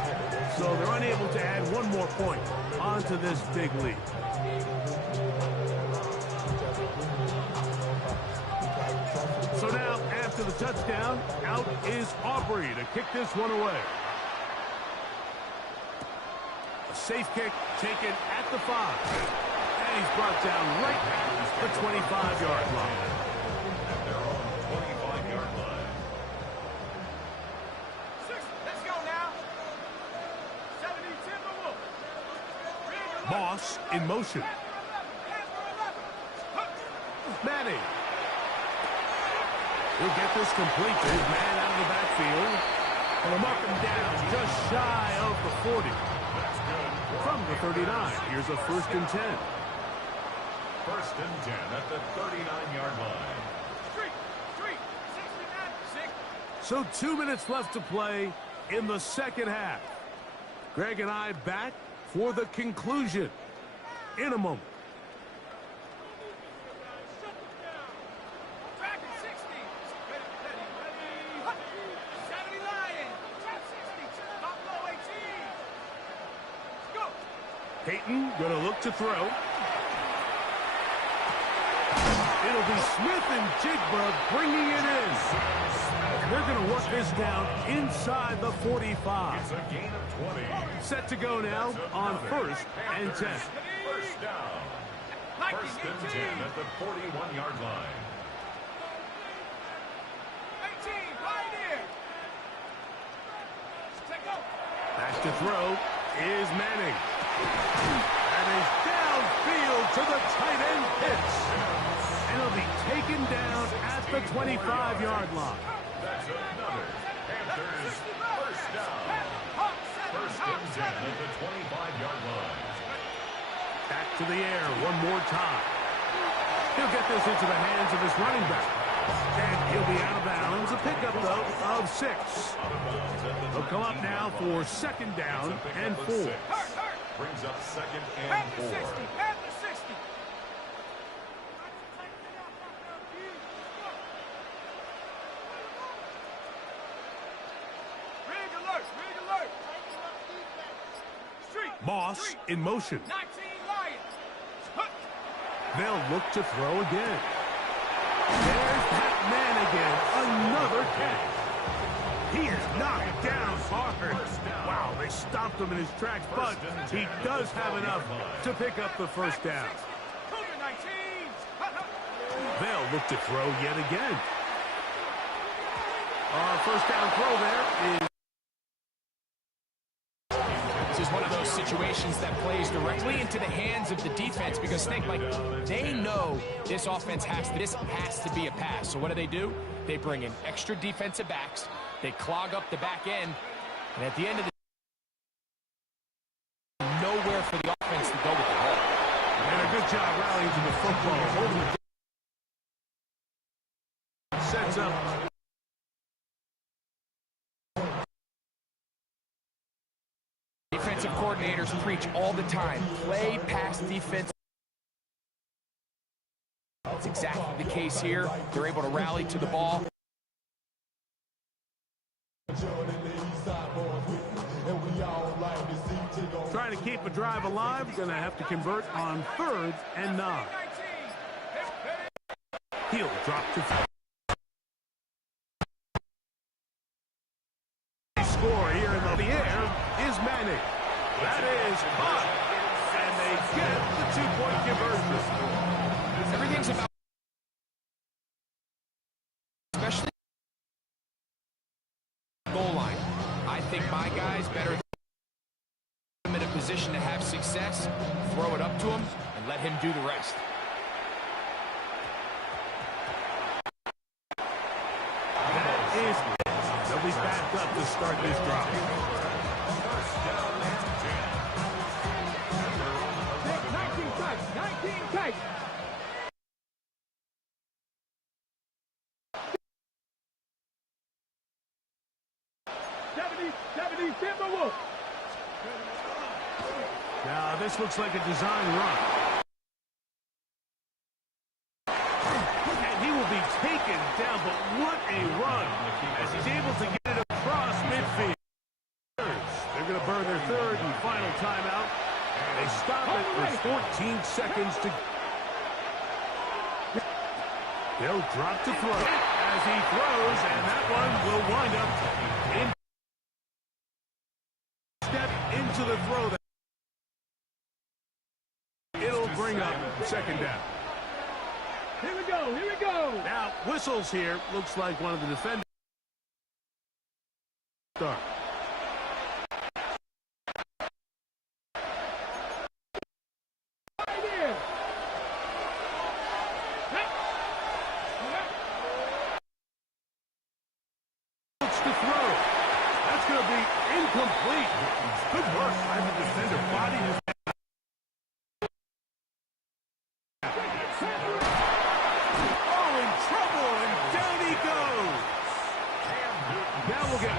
So they're unable to add one more point onto this big lead. So now, after the touchdown, out is Aubrey to kick this one away. A safe kick taken at the 5. And he's brought down right at the 25-yard line. At their own 25-yard line. Let's go now. 70 Timberwolves. Moss in motion. Manning. He'll get this complete to his man out of the backfield. And he'll mark him down just shy of the 40. From the 39, here's a 1st and 10. 1st and 10 at the 39-yard line. Street. 69. So 2 minutes left to play in the second half. Greg and I back for the conclusion in a moment. Peyton going to look to throw. It'll be Smith and Jigba bringing it in. They're going to work this down inside the 45. It's a gain of 20. Set to go now on 1st and 10. First down. 1st and 10 at the 41-yard line. 18, right here. Back to throw is Manning. That is downfield to the tight end Pitts. And will be taken down at the 25-yard line. That's another Panthers first down. First and 10 at the 25-yard line. Back to the air one more time. He'll get this into the hands of his running back. And he'll be out of bounds. A pickup, though, of 6. He'll come up now for second down and 4. Brings up second and 4. At the 60. Rig alert. Street. Moss in motion. 19 Lions. They'll look to throw again. There's that man again. Another catch. He is knocked down hard. Wow, they stopped him in his tracks, but he does have enough to pick up the first down. They'll look to throw yet again. First down throw there is... This is one of those situations that plays directly into the hands of the defense because think, like, they know this offense has to be a pass. So what do? They bring in extra defensive backs. They clog up the back end. And at the end of the day, nowhere for the offense to go with the ball. And a good job rallying to the football. Holding it. Sets up. Defensive coordinators preach all the time. Play, pass, defense. That's exactly the case here. They're able to rally to the ball. Trying to keep a drive alive. Going to have to convert on 3rd and 9. He'll drop to score here in the air is Manning. That is caught. And they get the 2-point conversion. Everything's about, especially goal line. I think my guys better in a position to have success, throw it up to him, and let him do the rest. That is it. They'll be backed up to start this drive. 19 tight. 70 Timberwolves. Now, this looks like a design run. And he will be taken down, but what a run as he's able to get it across midfield. They're going to burn their 3rd and final timeout. They stop it with 14 seconds to... They'll drop to throw as he throws, and that one will wind up in... Step into the throw. It'll bring up second down. Here we go. Now, whistles here. Looks like one of the defenders. Start. Right here. Looks to throw. That's going to be incomplete. Good work by the defender. Body his...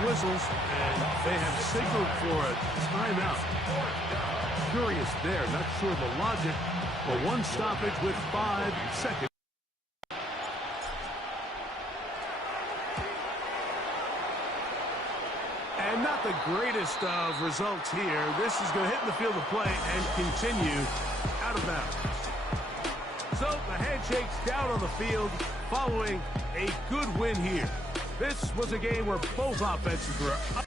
Whistles, and they have signaled for a timeout. Curious there, not sure the logic, but one stoppage with 5 seconds. And not the greatest of results here. This is going to hit in the field of play and continue out of bounds. So the handshake's down on the field following a good win here. This was a game where both offenses were up.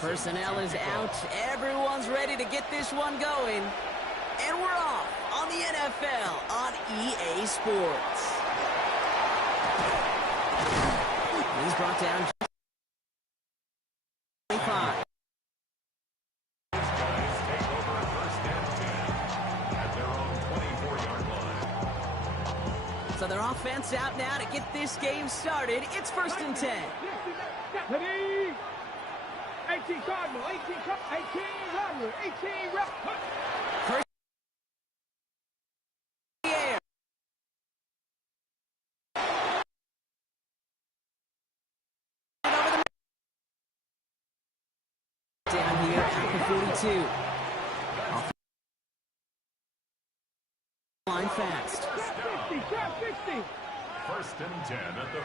Personnel is out. Everyone's ready to get this one going. And we're off on the NFL on EA Sports. He's brought down 25. So their offense out now to get this game started. It's 1st and 10. 18 Cardinal, 18 Cardinal, 18 rep. First air. Down here at the 42. Line fast. 60. 1st and 10 at the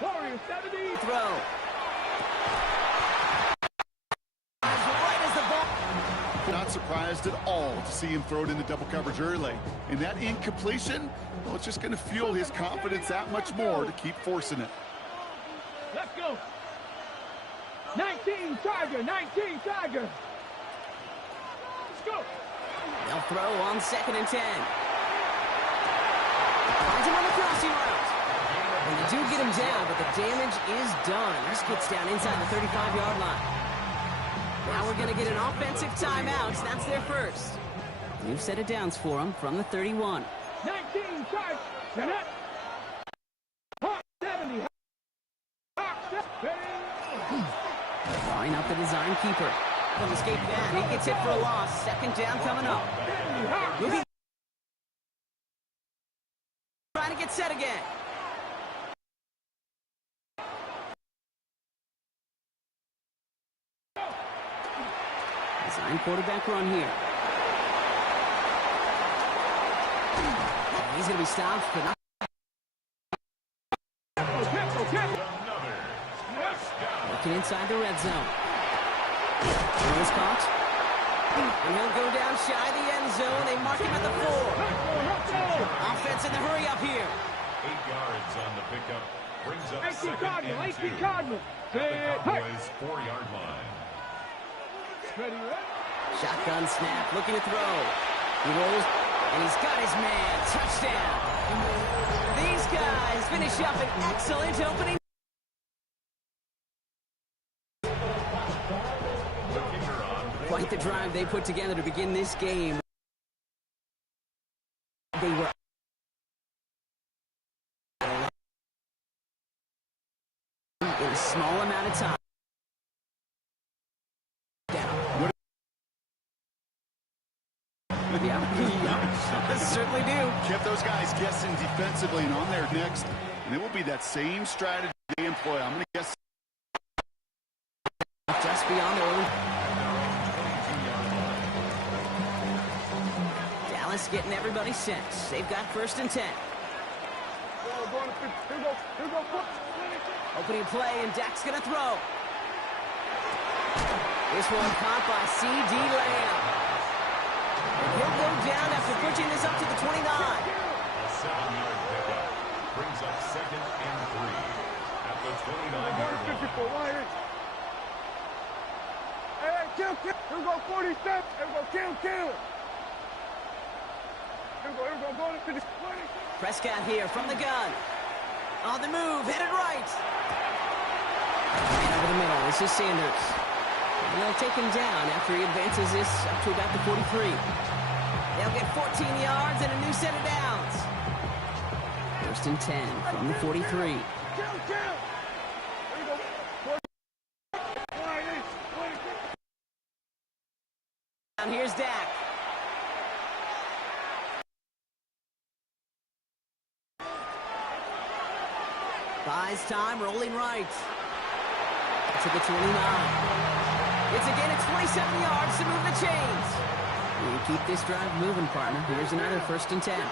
40. Warriors 70. Throw. Not surprised at all to see him throw it into double coverage early. And that incompletion, well, it's just going to fuel his confidence that much more to keep forcing it. Let's go. 19 Tiger, 19 Tiger. Let's go. They'll throw on 2nd and 10. Finds him on the crossing route. And they do get him down, but the damage is done. This gets down inside the 35-yard line. Now we're going to get an offensive timeout. That's their first. New set of downs for them from the 31. 19 Tiger. 70. Line up the design keeper. He'll escape that. He gets hit for a loss. 2nd down coming up. Moving. Trying to get set again. Design quarterback run here. He's going to be stopped, but not. Looking inside the red zone. He's caught. And he'll go down shy of the end zone. They mark him at the 4. Offense in the hurry up here. 8 yards on the pickup. Brings up 18 2nd Cardinal, and 18 2. Cardinal. At the Cowboys' 4-yard line. Ready, Shotgun snap, looking to throw. He rolls, and he's got his man. Touchdown. These guys finish up an excellent opening. Quite the drive they put together to begin this game. They were in a small amount of time. Down. Yeah, certainly do. Kept those guys guessing defensively, and on there next. And it will be that same strategy they employ. I'm going to guess. Just beyond their own. Dallas getting everybody set. They've got 1st and 10. Opening play, and Dak's going to throw. This one caught by C.D. Lamb. And he'll go down after pushing this up to the 29. A 7-yard pickup. Brings up 2nd and 3. At the 29-yard line. Hey, kill. Here we go, 47. Here we go, kill. Here we go, going to the 20. Prescott here from the gun. On the move, headed right. And over the middle, this is Sanders. And they'll take him down after he advances this up to about the 43. They'll get 14 yards and a new set of downs. 1st and 10 from the 43. And here's Dak. Buys time, rolling right. To the 29. It's again, it's 27 yards to move the chains. You keep this drive moving, partner. Here's another 1st and 10. Now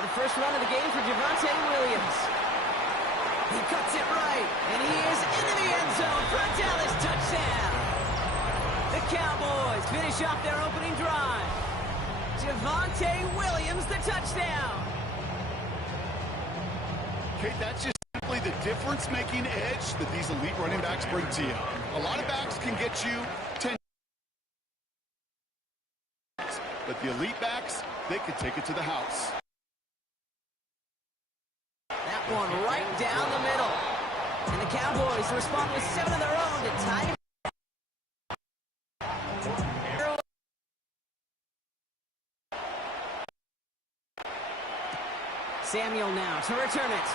the first run of the game for Javonte Williams. He cuts it right, and he is into the end zone for a Dallas touchdown. The Cowboys finish off their opening drive. Javonte Williams, the touchdown. Kate, that's just The difference-making edge that these elite running backs bring to you. A lot of backs can get you 10, but the elite backs, they could take it to the house. That one right down the middle. And the Cowboys respond with 7 of their own to tie it. Samuel now to return it.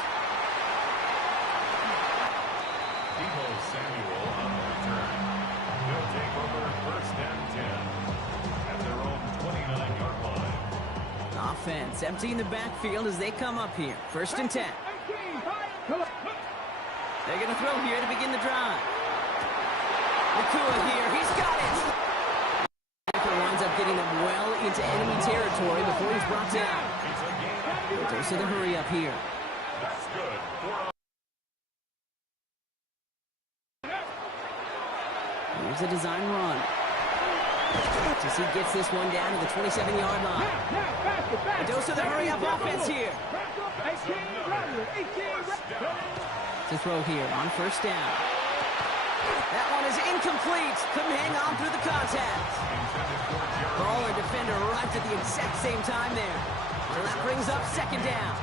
Samuel on the return. They'll take over first and 10 at their own 29-yard line. Offense emptying the backfield as they come up here. First and 10. They're going to throw here to begin the drive. Nakua here. He's got it. Winds up getting them well into enemy territory before he's brought down. Dose of the hurry up here. That's good. Here's a design run. As he gets this one down to the 27-yard line. A dose of the hurry-up offense here. To throw here on first down. That one is incomplete. Couldn't hang on through the contact. Ball and defender arrived at the exact same time there. So that brings up second down.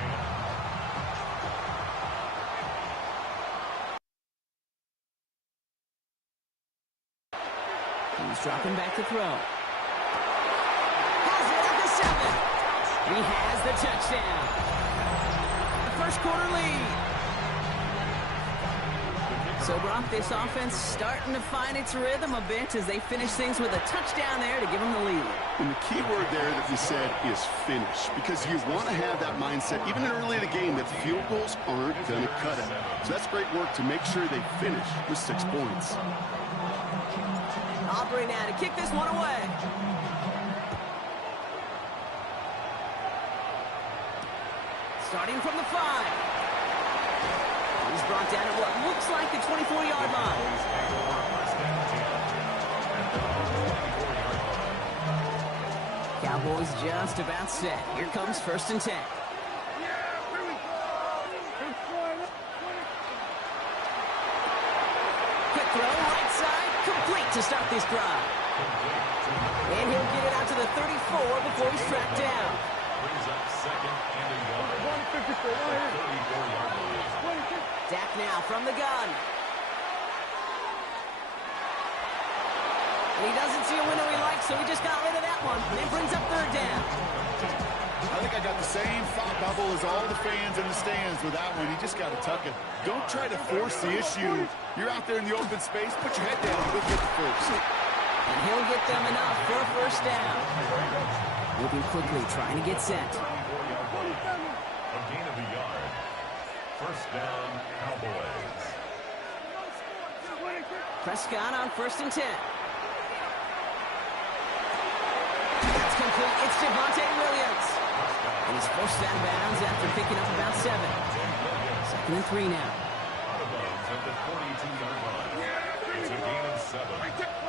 He's dropping back to throw. Has it at the 7. He has the touchdown. The first quarter lead. So, Brock, this offense starting to find its rhythm a bit as they finish things with a touchdown there to give them the lead. And the key word there that you said is finish, because you want to have that mindset, even early in the game, that field goals aren't going to cut it. So that's great work to make sure they finish with 6 points. Aubrey now to kick this one away. Starting from the 5. He's brought down at what looks like the 24-yard line. Cowboys just about set. Here comes first and 10. Quick throw, right side, complete to start this drive. And he'll get it out to the 34 before he's tracked down. Brings up second and a yard. 34-yard line. Dak now from the gun. And he doesn't see a window he likes, so he just got rid of that one. And it brings up third down. I think I got the same thought bubble as all the fans in the stands with that one. You just got to tuck it. Don't try to force the issue. You're out there in the open space. Put your head down and go get the first. And he'll get them enough for a first down. Moving quickly, trying to get set. A gain of a yard. First down, Cowboys. Prescott on first and 10. That's complete. It's Javonte Williams. And he's forced out of bounds after picking up about 7. Second and 3 now. Out of bounds at the 42-yard line. It's a gain of 7.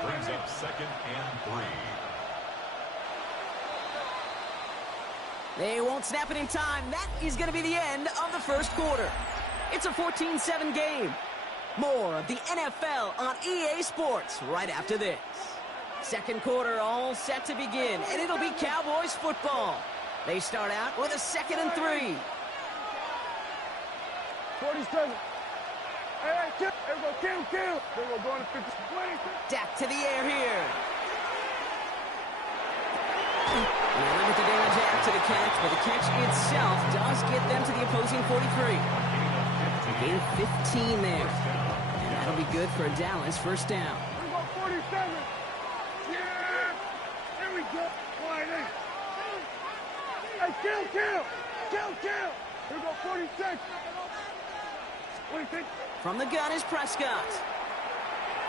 Brings up second and 3. They won't snap it in time. That is going to be the end of the first quarter. It's a 14-7 game. More of the NFL on EA Sports right after this. Second quarter all set to begin, and it'll be Cowboys football. They start out with a second and 3. 47. Hey, kill. There we go, going to 50. Dak to the air here. And they limit the damage after the catch, but the catch itself does get them to the opposing 43. A gain of 15 there. And that'll be good for a Dallas first down. We go 47. Yeah. There we go. Wide in. Hey, kill. Here we go 46. 26. From the gun is Prescott.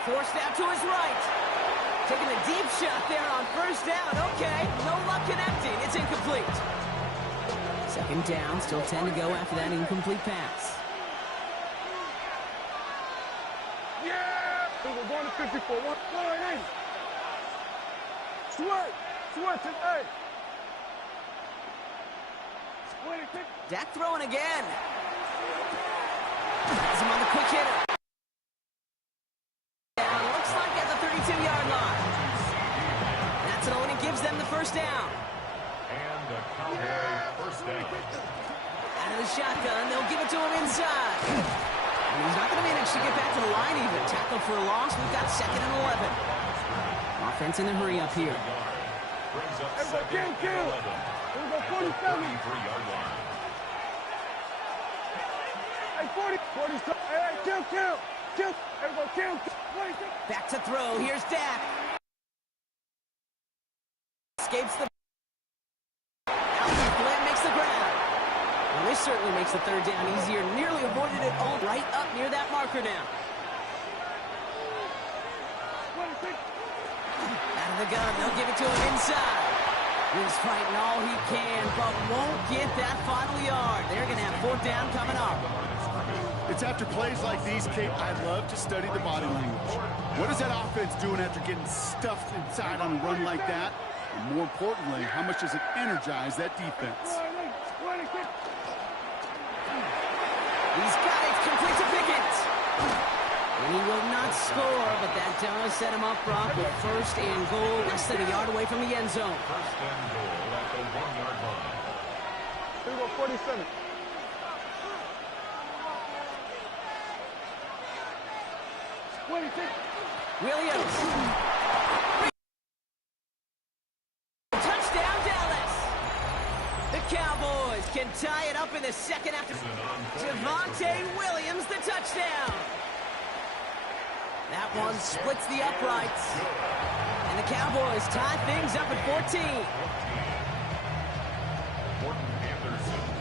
Forced out to his right. Taking a deep shot there on first down. Okay, no luck connecting. It's incomplete. Second down, still 10 to go after that incomplete pass. Yeah! We're going to 54. 180. Sweat today. 26. Dak throwing again. Has him on the quick hitter. Down, looks like at the 32-yard line. That's it, and it gives them the first down. And the Cowboy first down. Out of the shotgun, they'll give it to him inside. And he's not going to manage to get back to the line even. Tackle for a loss. We've got 2nd and 11. Offense in the hurry up here. Brings up 2nd and 11. Here we go, 47. 33-yard line. Hey, 40. 40. Hey, kill. Here we go, kill. 26. Back to throw. Here's Dak. Escapes the... Glenn makes the ground. Well, this certainly makes the third down easier. Nearly avoided it all right up near that marker now. 26. Out of the gun. They'll give it to him inside. He's fighting all he can, but won't get that final yard. They're going to have 4th down coming up. It's after plays like these, Kate, I love to study the body language. What is that offense doing after getting stuffed inside on a run like that? And more importantly, how much does it energize that defense? He's got it, complete to Pickens. And he will not score, but that does set him up, Brock, with 1st and goal, less than a yard away from the end zone. 1st and goal at the 1-yard line. Here we go, 47. Williams. Touchdown, Dallas. The Cowboys can tie it up in the 2nd after Javonte Williams, the touchdown. That one splits the uprights. And the Cowboys tie things up at 14.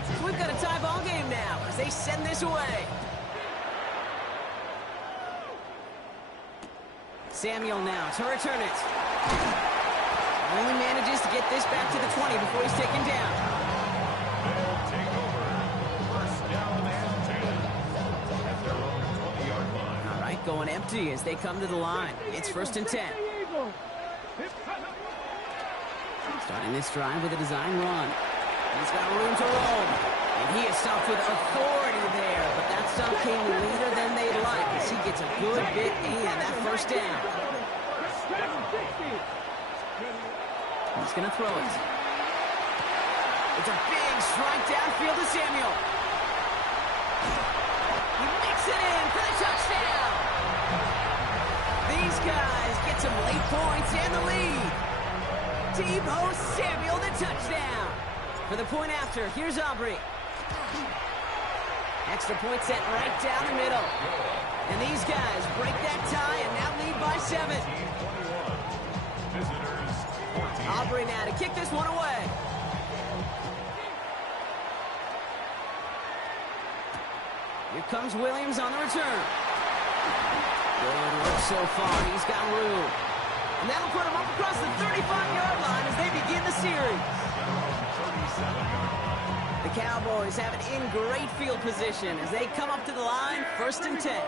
So we've got a tie ball game now as they send this away. Samuel now to return it. Only manages to get this back to the 20 before he's taken down. They'll take over. 1st down and 10 at their own 20-yard line. All right, going empty as they come to the line. It's 1st and 10. Starting this drive with a design run. He's got room to roam. And he is stopped with authority there, but that stop came later than they'd like as he gets a good bit in that 1st down. He's going to throw it. It's a big strike downfield to Samuel. He makes it in for the touchdown. These guys get some late points and the lead. Deebo Samuel, the touchdown. For the point after, here's Aubrey. Extra point set right down the middle. And these guys break that tie and now lead by 7. Aubrey now to kick this one away. Here comes Williams on the return. Good work so far. He's got room. And that'll put him up across the 35-yard line as they begin the series. The Cowboys have it in great field position as they come up to the line, 1st and 10.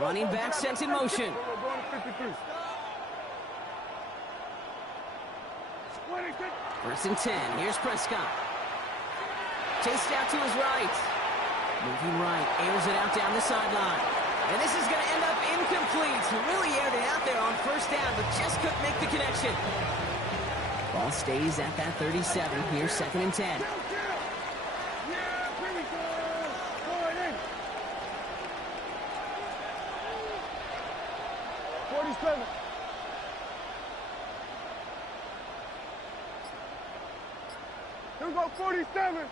Running back sent in motion. 1st and 10. Here's Prescott. Chased out to his right. Moving right. Airs it out down the sideline. And this is going to end up incomplete. Really aired it out there on 1st down, but just couldn't make the connection. Ball stays at that 37. Here's 2nd and 10. 47. Here we go, 47.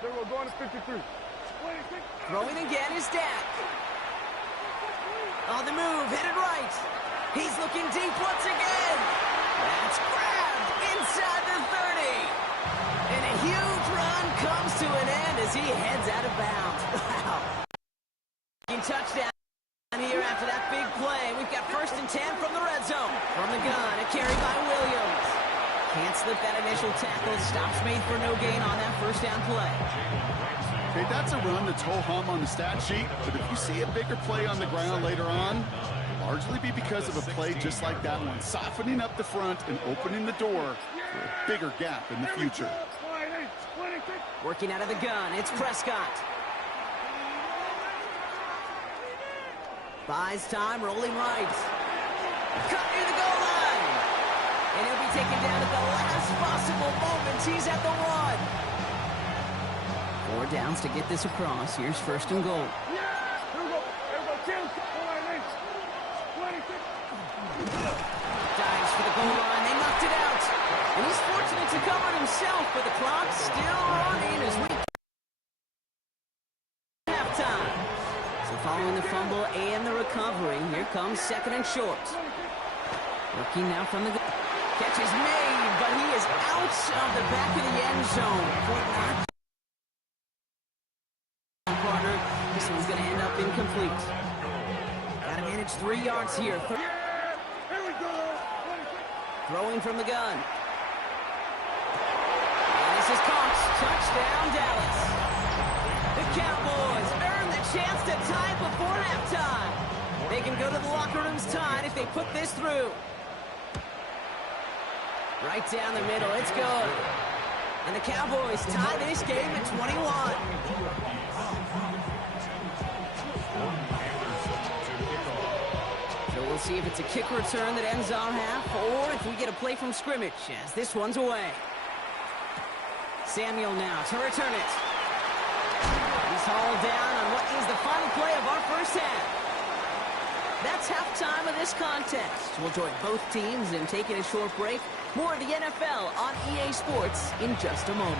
Then we're going to 53. 26. Throwing again is Dak. On the move, headed right. He's looking deep once again. That's grabbed inside the 30. And a huge run comes to an end as he heads out of bounds. Wow. Touchdown here after that big play. We've got 1st and 10 from the red zone. From the gun, a carry by Williams. Can't slip that initial tackle. Stops made for no gain on that 1st down play. Okay, that's a run that's ho-hum on the stat sheet, but if you see a bigger play on the ground later on, largely be because of a play just like that one, softening up the front and opening the door for a bigger gap in the future. 26. Working out of the gun, it's Prescott. Buys time, rolling right. Cut near the goal line. And he'll be taken down at the last possible moment. He's at the 1. 4 downs to get this across. Here's first and goal. Dives for the goal line. They knocked it out. And he's fortunate to cover it himself, but the clock's still running as we halftime. So following the fumble and the recovery, here comes second and short. Working now from the catch is made, but he is out of the back of the end zone. Partner, this one's going to end up incomplete. Got to manage 3 yards here. Throwing from the gun. And this is caught. Touchdown, Dallas. The Cowboys earn the chance to tie it before halftime. They can go to the locker rooms tied if they put this through. Right down the middle. It's good. And the Cowboys tie this game at 21. So we'll see if it's a kick return that ends our half, or if we get a play from scrimmage, as this one's away. Samuel now to return it. He's hauled down on what is the final play of our first half. That's halftime of this contest. We'll join both teams in taking a short break. More of the NFL on EA Sports in just a moment.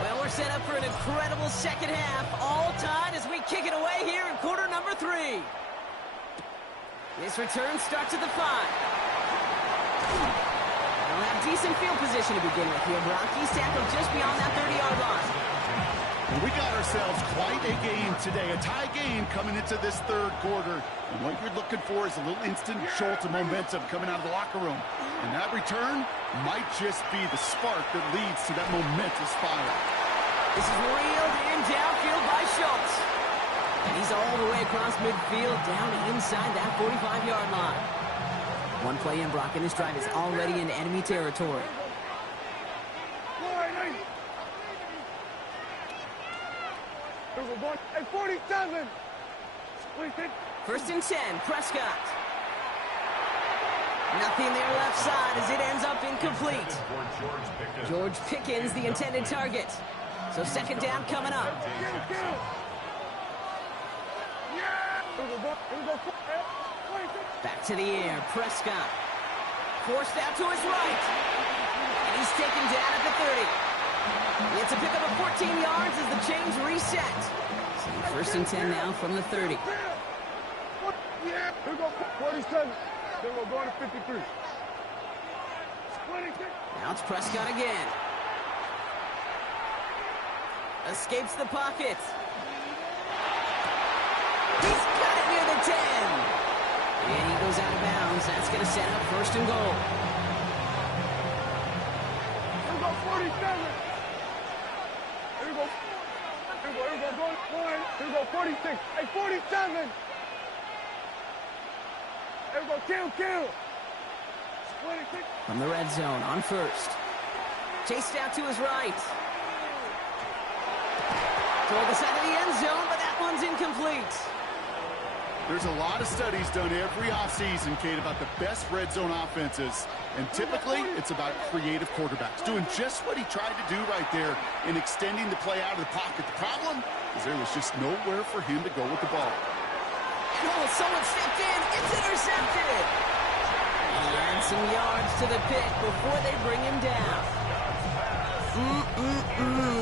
Well, we're set up for an incredible second half. All tied as we kick it away here in quarter number 3. This return starts at the 5. They'll have decent field position to begin with here, Brock. He's tackled just beyond that 30-yard line. Well, we got ourselves quite a game today, a tie game coming into this third quarter. And what you're looking for is a little instant jolt of momentum coming out of the locker room. And that return might just be the spark that leads to that momentous fire. This is reeled in downfield by Schultz. And he's all the way across midfield, down inside that 45-yard line. One play in, Brock, and this drive is already in enemy territory. At 47. First and 10, Prescott. Nothing there left side as it ends up incomplete. George Pickens, the intended target. So second down coming up. Back to the air, Prescott. Forced out to his right. And he's taken down at the 30. It's a pickup of 14 yards as the chains reset. So first and 10 now from the 30. Here we go, 47. Then we're going to 53. 26. Now it's Prescott again. Escapes the pocket. He's got it near the 10. And he goes out of bounds. That's going to set up first and goal. Here we go, 47. Here we go. Here we go, one. Here we go, 46. Hey, 47. Here we go, kill. 26. From the red zone on first. Chased out to his right. Toward the side of the end zone, but that one's incomplete. There's a lot of studies done every offseason, Kate, about the best red zone offenses. And typically, it's about creative quarterbacks doing just what he tried to do right there in extending the play out of the pocket. The problem is there was just nowhere for him to go with the ball. Oh, someone stepped in. It's intercepted. And he adds some yards to the pick before they bring him down.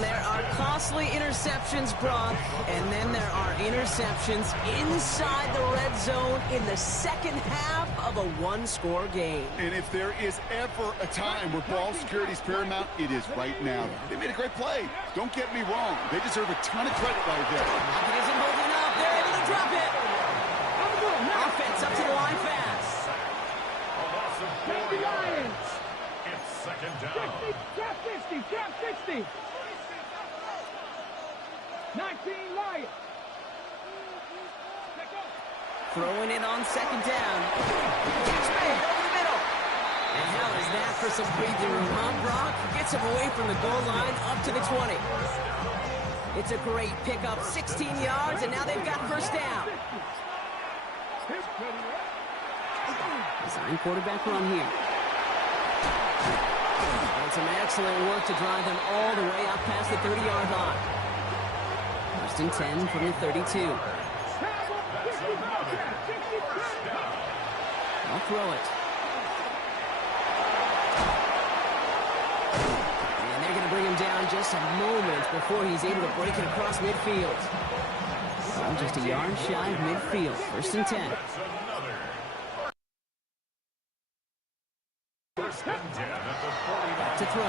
There are costly interceptions, Brock, and then there are interceptions inside the red zone in the second half of a one-score game. And if there is ever a time where ball security is paramount, it is right now. They made a great play. Don't get me wrong. They deserve a ton of credit right there. It isn't holding up. They're able to drop it. Offense up to the line fast. A loss of 4 yards. It's second down. Trap 60. 19 Lions. Throwing it on second down. Catch made over the middle. And how is that for some breathing room, huh, Brock? Gets him away from the goal line up to the 20. It's a great pickup, 16 yards, and now they've got first down. Design quarterback run here. And some excellent work to drive them all the way up past the 30-yard line. First and 10 from the 32. I'll throw it. And they're going to bring him down just a moment before he's able to break it across midfield. Well, just a yard shy of midfield. First and 10. Back to throw.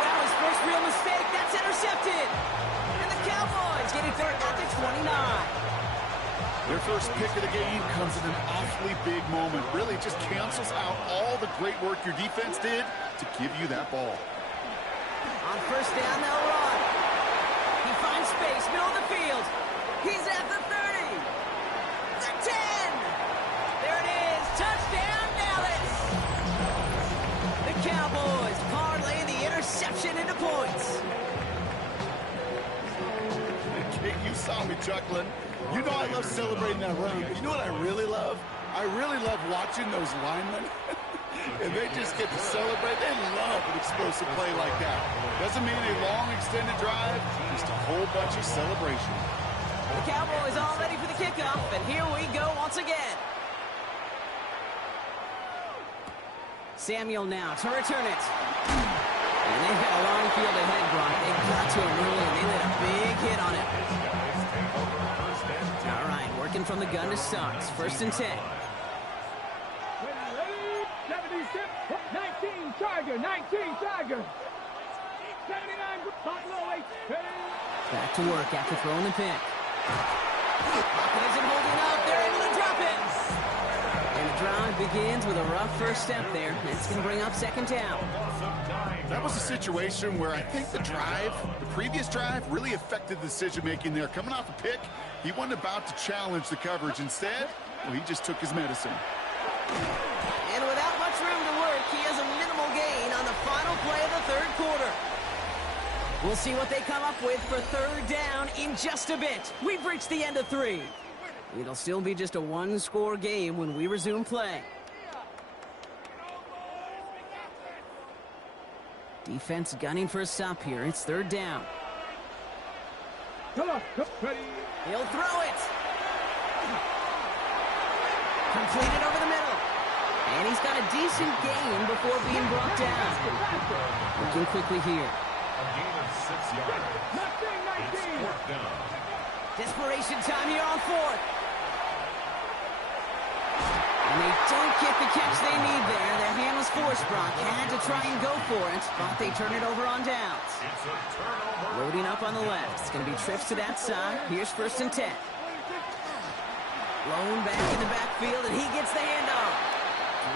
Wow, his first real mistake. That's intercepted. And the Cowboys get it third at the 29. Their first pick of the game comes in an awfully big moment. Really just cancels out all the great work your defense did to give you that ball. On first down, they'll run. He finds space, middle of the field. He's at the 30. The 10. There it is. Touchdown, Dallas. The Cowboys parlay the interception into points. Kate, you saw me chuckling. You know I love celebrating that run. But you know what I really love? I really love watching those linemen. And they just get to celebrate. They love an explosive play like that. Doesn't mean a long extended drive, just a whole bunch of celebration. The Cowboys all ready for the kickoff, and here we go once again. Samuel now to return it. And they've got a long field ahead, Brock. They got to him early, and they let a big hit on it. All right, working from the gun to start. First and 10. 19 Charger, 19 Charger. 79 Buffalo 8. Back to work after throwing the pick. Pocket isn't holding up. They're able to drop it. And the drive begins with a rough first step there. That's going to bring up second down. That was a situation where I think the previous drive, really affected the decision-making there. Coming off a pick, he wasn't about to challenge the coverage. Instead, well, he just took his medicine. And without much room to work, he has a minimal gain on the final play of the third quarter. We'll see what they come up with for third down in just a bit. We've reached the end of 3. It'll still be just a one-score game when we resume play. Defense gunning for a stop here. It's third down. Come on, ready. He'll throw it. Completed over the middle. And he's got a decent gain before being brought down. Looking quickly here. A gain of 6 yards. It's fourth down. Desperation time here on fourth. And they don't get the catch they need there. Their hand was forced, Brock. Had to try and go for it, but they turn it over on downs. It's a turnover. Loading up on the left. It's going to be trips to that side. Here's first and 10. Blown back in the backfield, and he gets the handoff.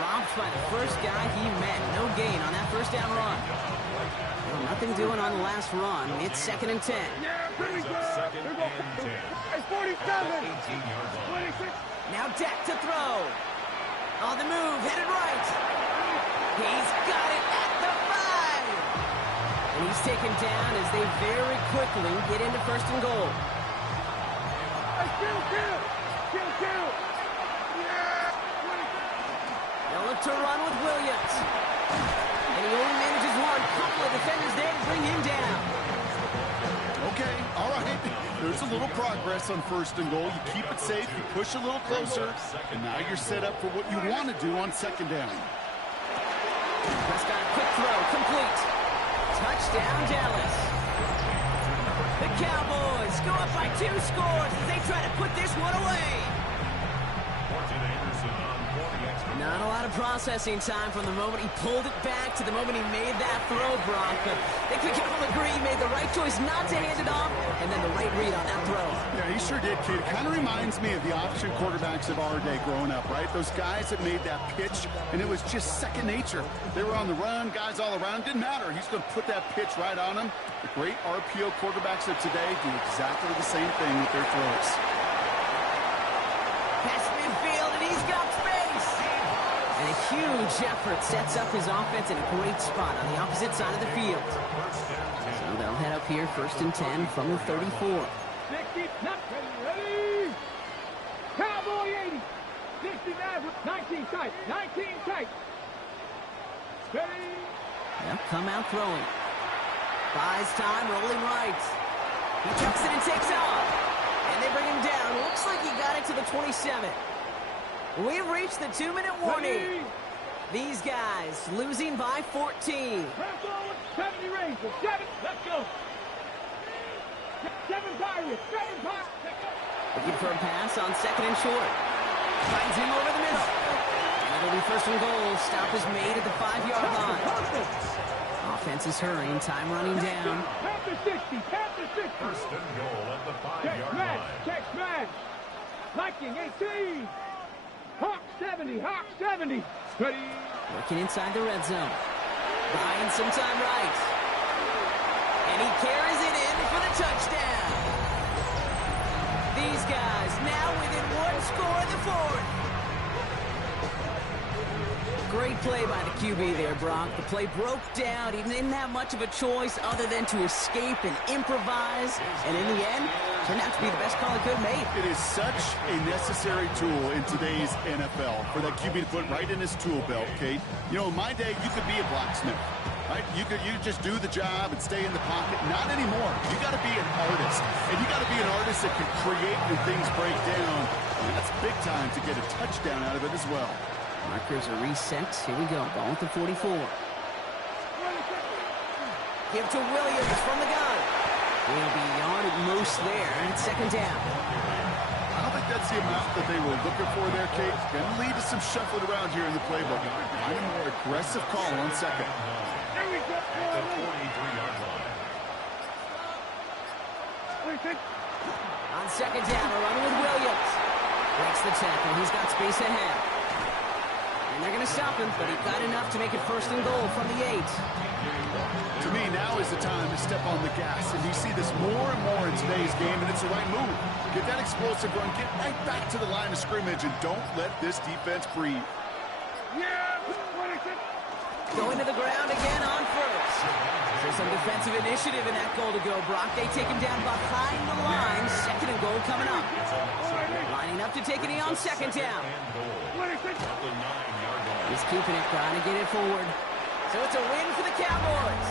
Dropped by the first guy he met. No gain on that first down run. Well, nothing doing on the last run. It's second and 10. Yeah, pretty good. Second and 10. Hey, 47. 18-yard line. 26. Now Dak to throw. On the move, headed right. He's got it at the 5. And he's taken down as they very quickly get into first and goal. Hey, kill. Yeah. They'll look to run with Williams. And he only manages one. Couple of defenders there to bring him down. Okay, all right. There's a little progress on first and goal. You keep it safe, you push a little closer, and now you're set up for what you want to do on second down. Prescott, quick throw, complete. Touchdown, Dallas. The Cowboys go up by 2 scores as they try to put this one away. Not a lot of processing time from the moment he pulled it back to the moment he made that throw, Brock. But I think we can all agree he made the right choice not to hand it off, and then the right read on that throw. Yeah, he sure did, kid. Kind of reminds me of the option quarterbacks of our day growing up, right? Those guys that made that pitch, and it was just second nature. They were on the run, guys all around. Didn't matter. He's going to put that pitch right on them. The great RPO quarterbacks of today do exactly the same thing with their throws. Past midfield, and he's got space. a huge effort sets up his offense in a great spot on the opposite side of the field. So they'll head up here, 1st and 10 from the 34. 60, not ready. Cowboy 80. 60 Maverick, 19 tight, 19 tight. Ready. They'll come out throwing. Buys time, rolling right. He tucks it and takes off. And they bring him down. Looks like he got it to the 27. We've reached the 2-minute warning. These guys losing by 14. 70 Rangers, 7, let's go. 7 Pirates, 7 Pirates. Looking for a pass on 2nd and short. Finds him over the middle. And it'll be 1st and goal. Stop is made at the 5-yard line. Offense is hurrying. Time running down. Panther 60, Panther 60. 1st and goal at the 5-yard line. Check smash. Viking 18. Hawk 70, Hawk 70. Ready. Working inside the red zone. Buying some time right. And he carries it in for the touchdown. These guys now within 1 score in the 4th. Great play by the QB there, Brock. The play broke down. He didn't have much of a choice other than to escape and improvise. And in the end, turned out to be the best call he could have made. It is such a necessary tool in today's NFL for that QB to put right in his tool belt, Kate. You know, in my day, you could be a blacksmith, right? You could just do the job and stay in the pocket. Not anymore. You got to be an artist. And you got to be an artist that can create when things break down. And that's big time to get a touchdown out of it as well. Markers are reset. Here we go. Ball at the 44. Give to Williams from the gun. He'll be yard at most there. And it's 2nd down. I don't think that's the amount that they were looking for there, Kate. Going to lead to some shuffling around here in the playbook. Find a more aggressive call on 2nd. At the 43-yard line. On 2nd down, a run with Williams. Breaks the tackle. He's got space ahead. And they're going to stop him, but he got enough to make it 1st and goal from the 8. To me, now is the time to step on the gas. And you see this more and more in today's game, and it's the right move. Get that explosive run, get right back to the line of scrimmage, and don't let this defense breathe. Going to the ground again on 1st. So some defensive initiative in that goal to go, Brock. They take him down behind the line. 2nd and goal coming up. Lining up to take a knee on 2nd down. He's keeping it, trying to get it forward. So it's a win for the Cowboys.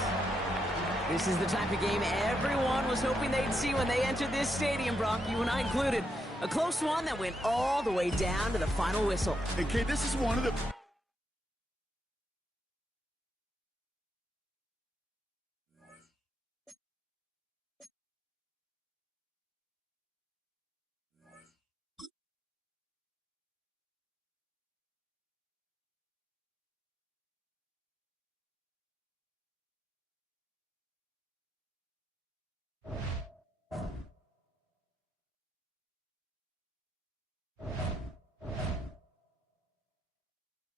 This is the type of game everyone was hoping they'd see when they entered this stadium, Brock, you and I included. A close one that went all the way down to the final whistle. And Kate, this is one of the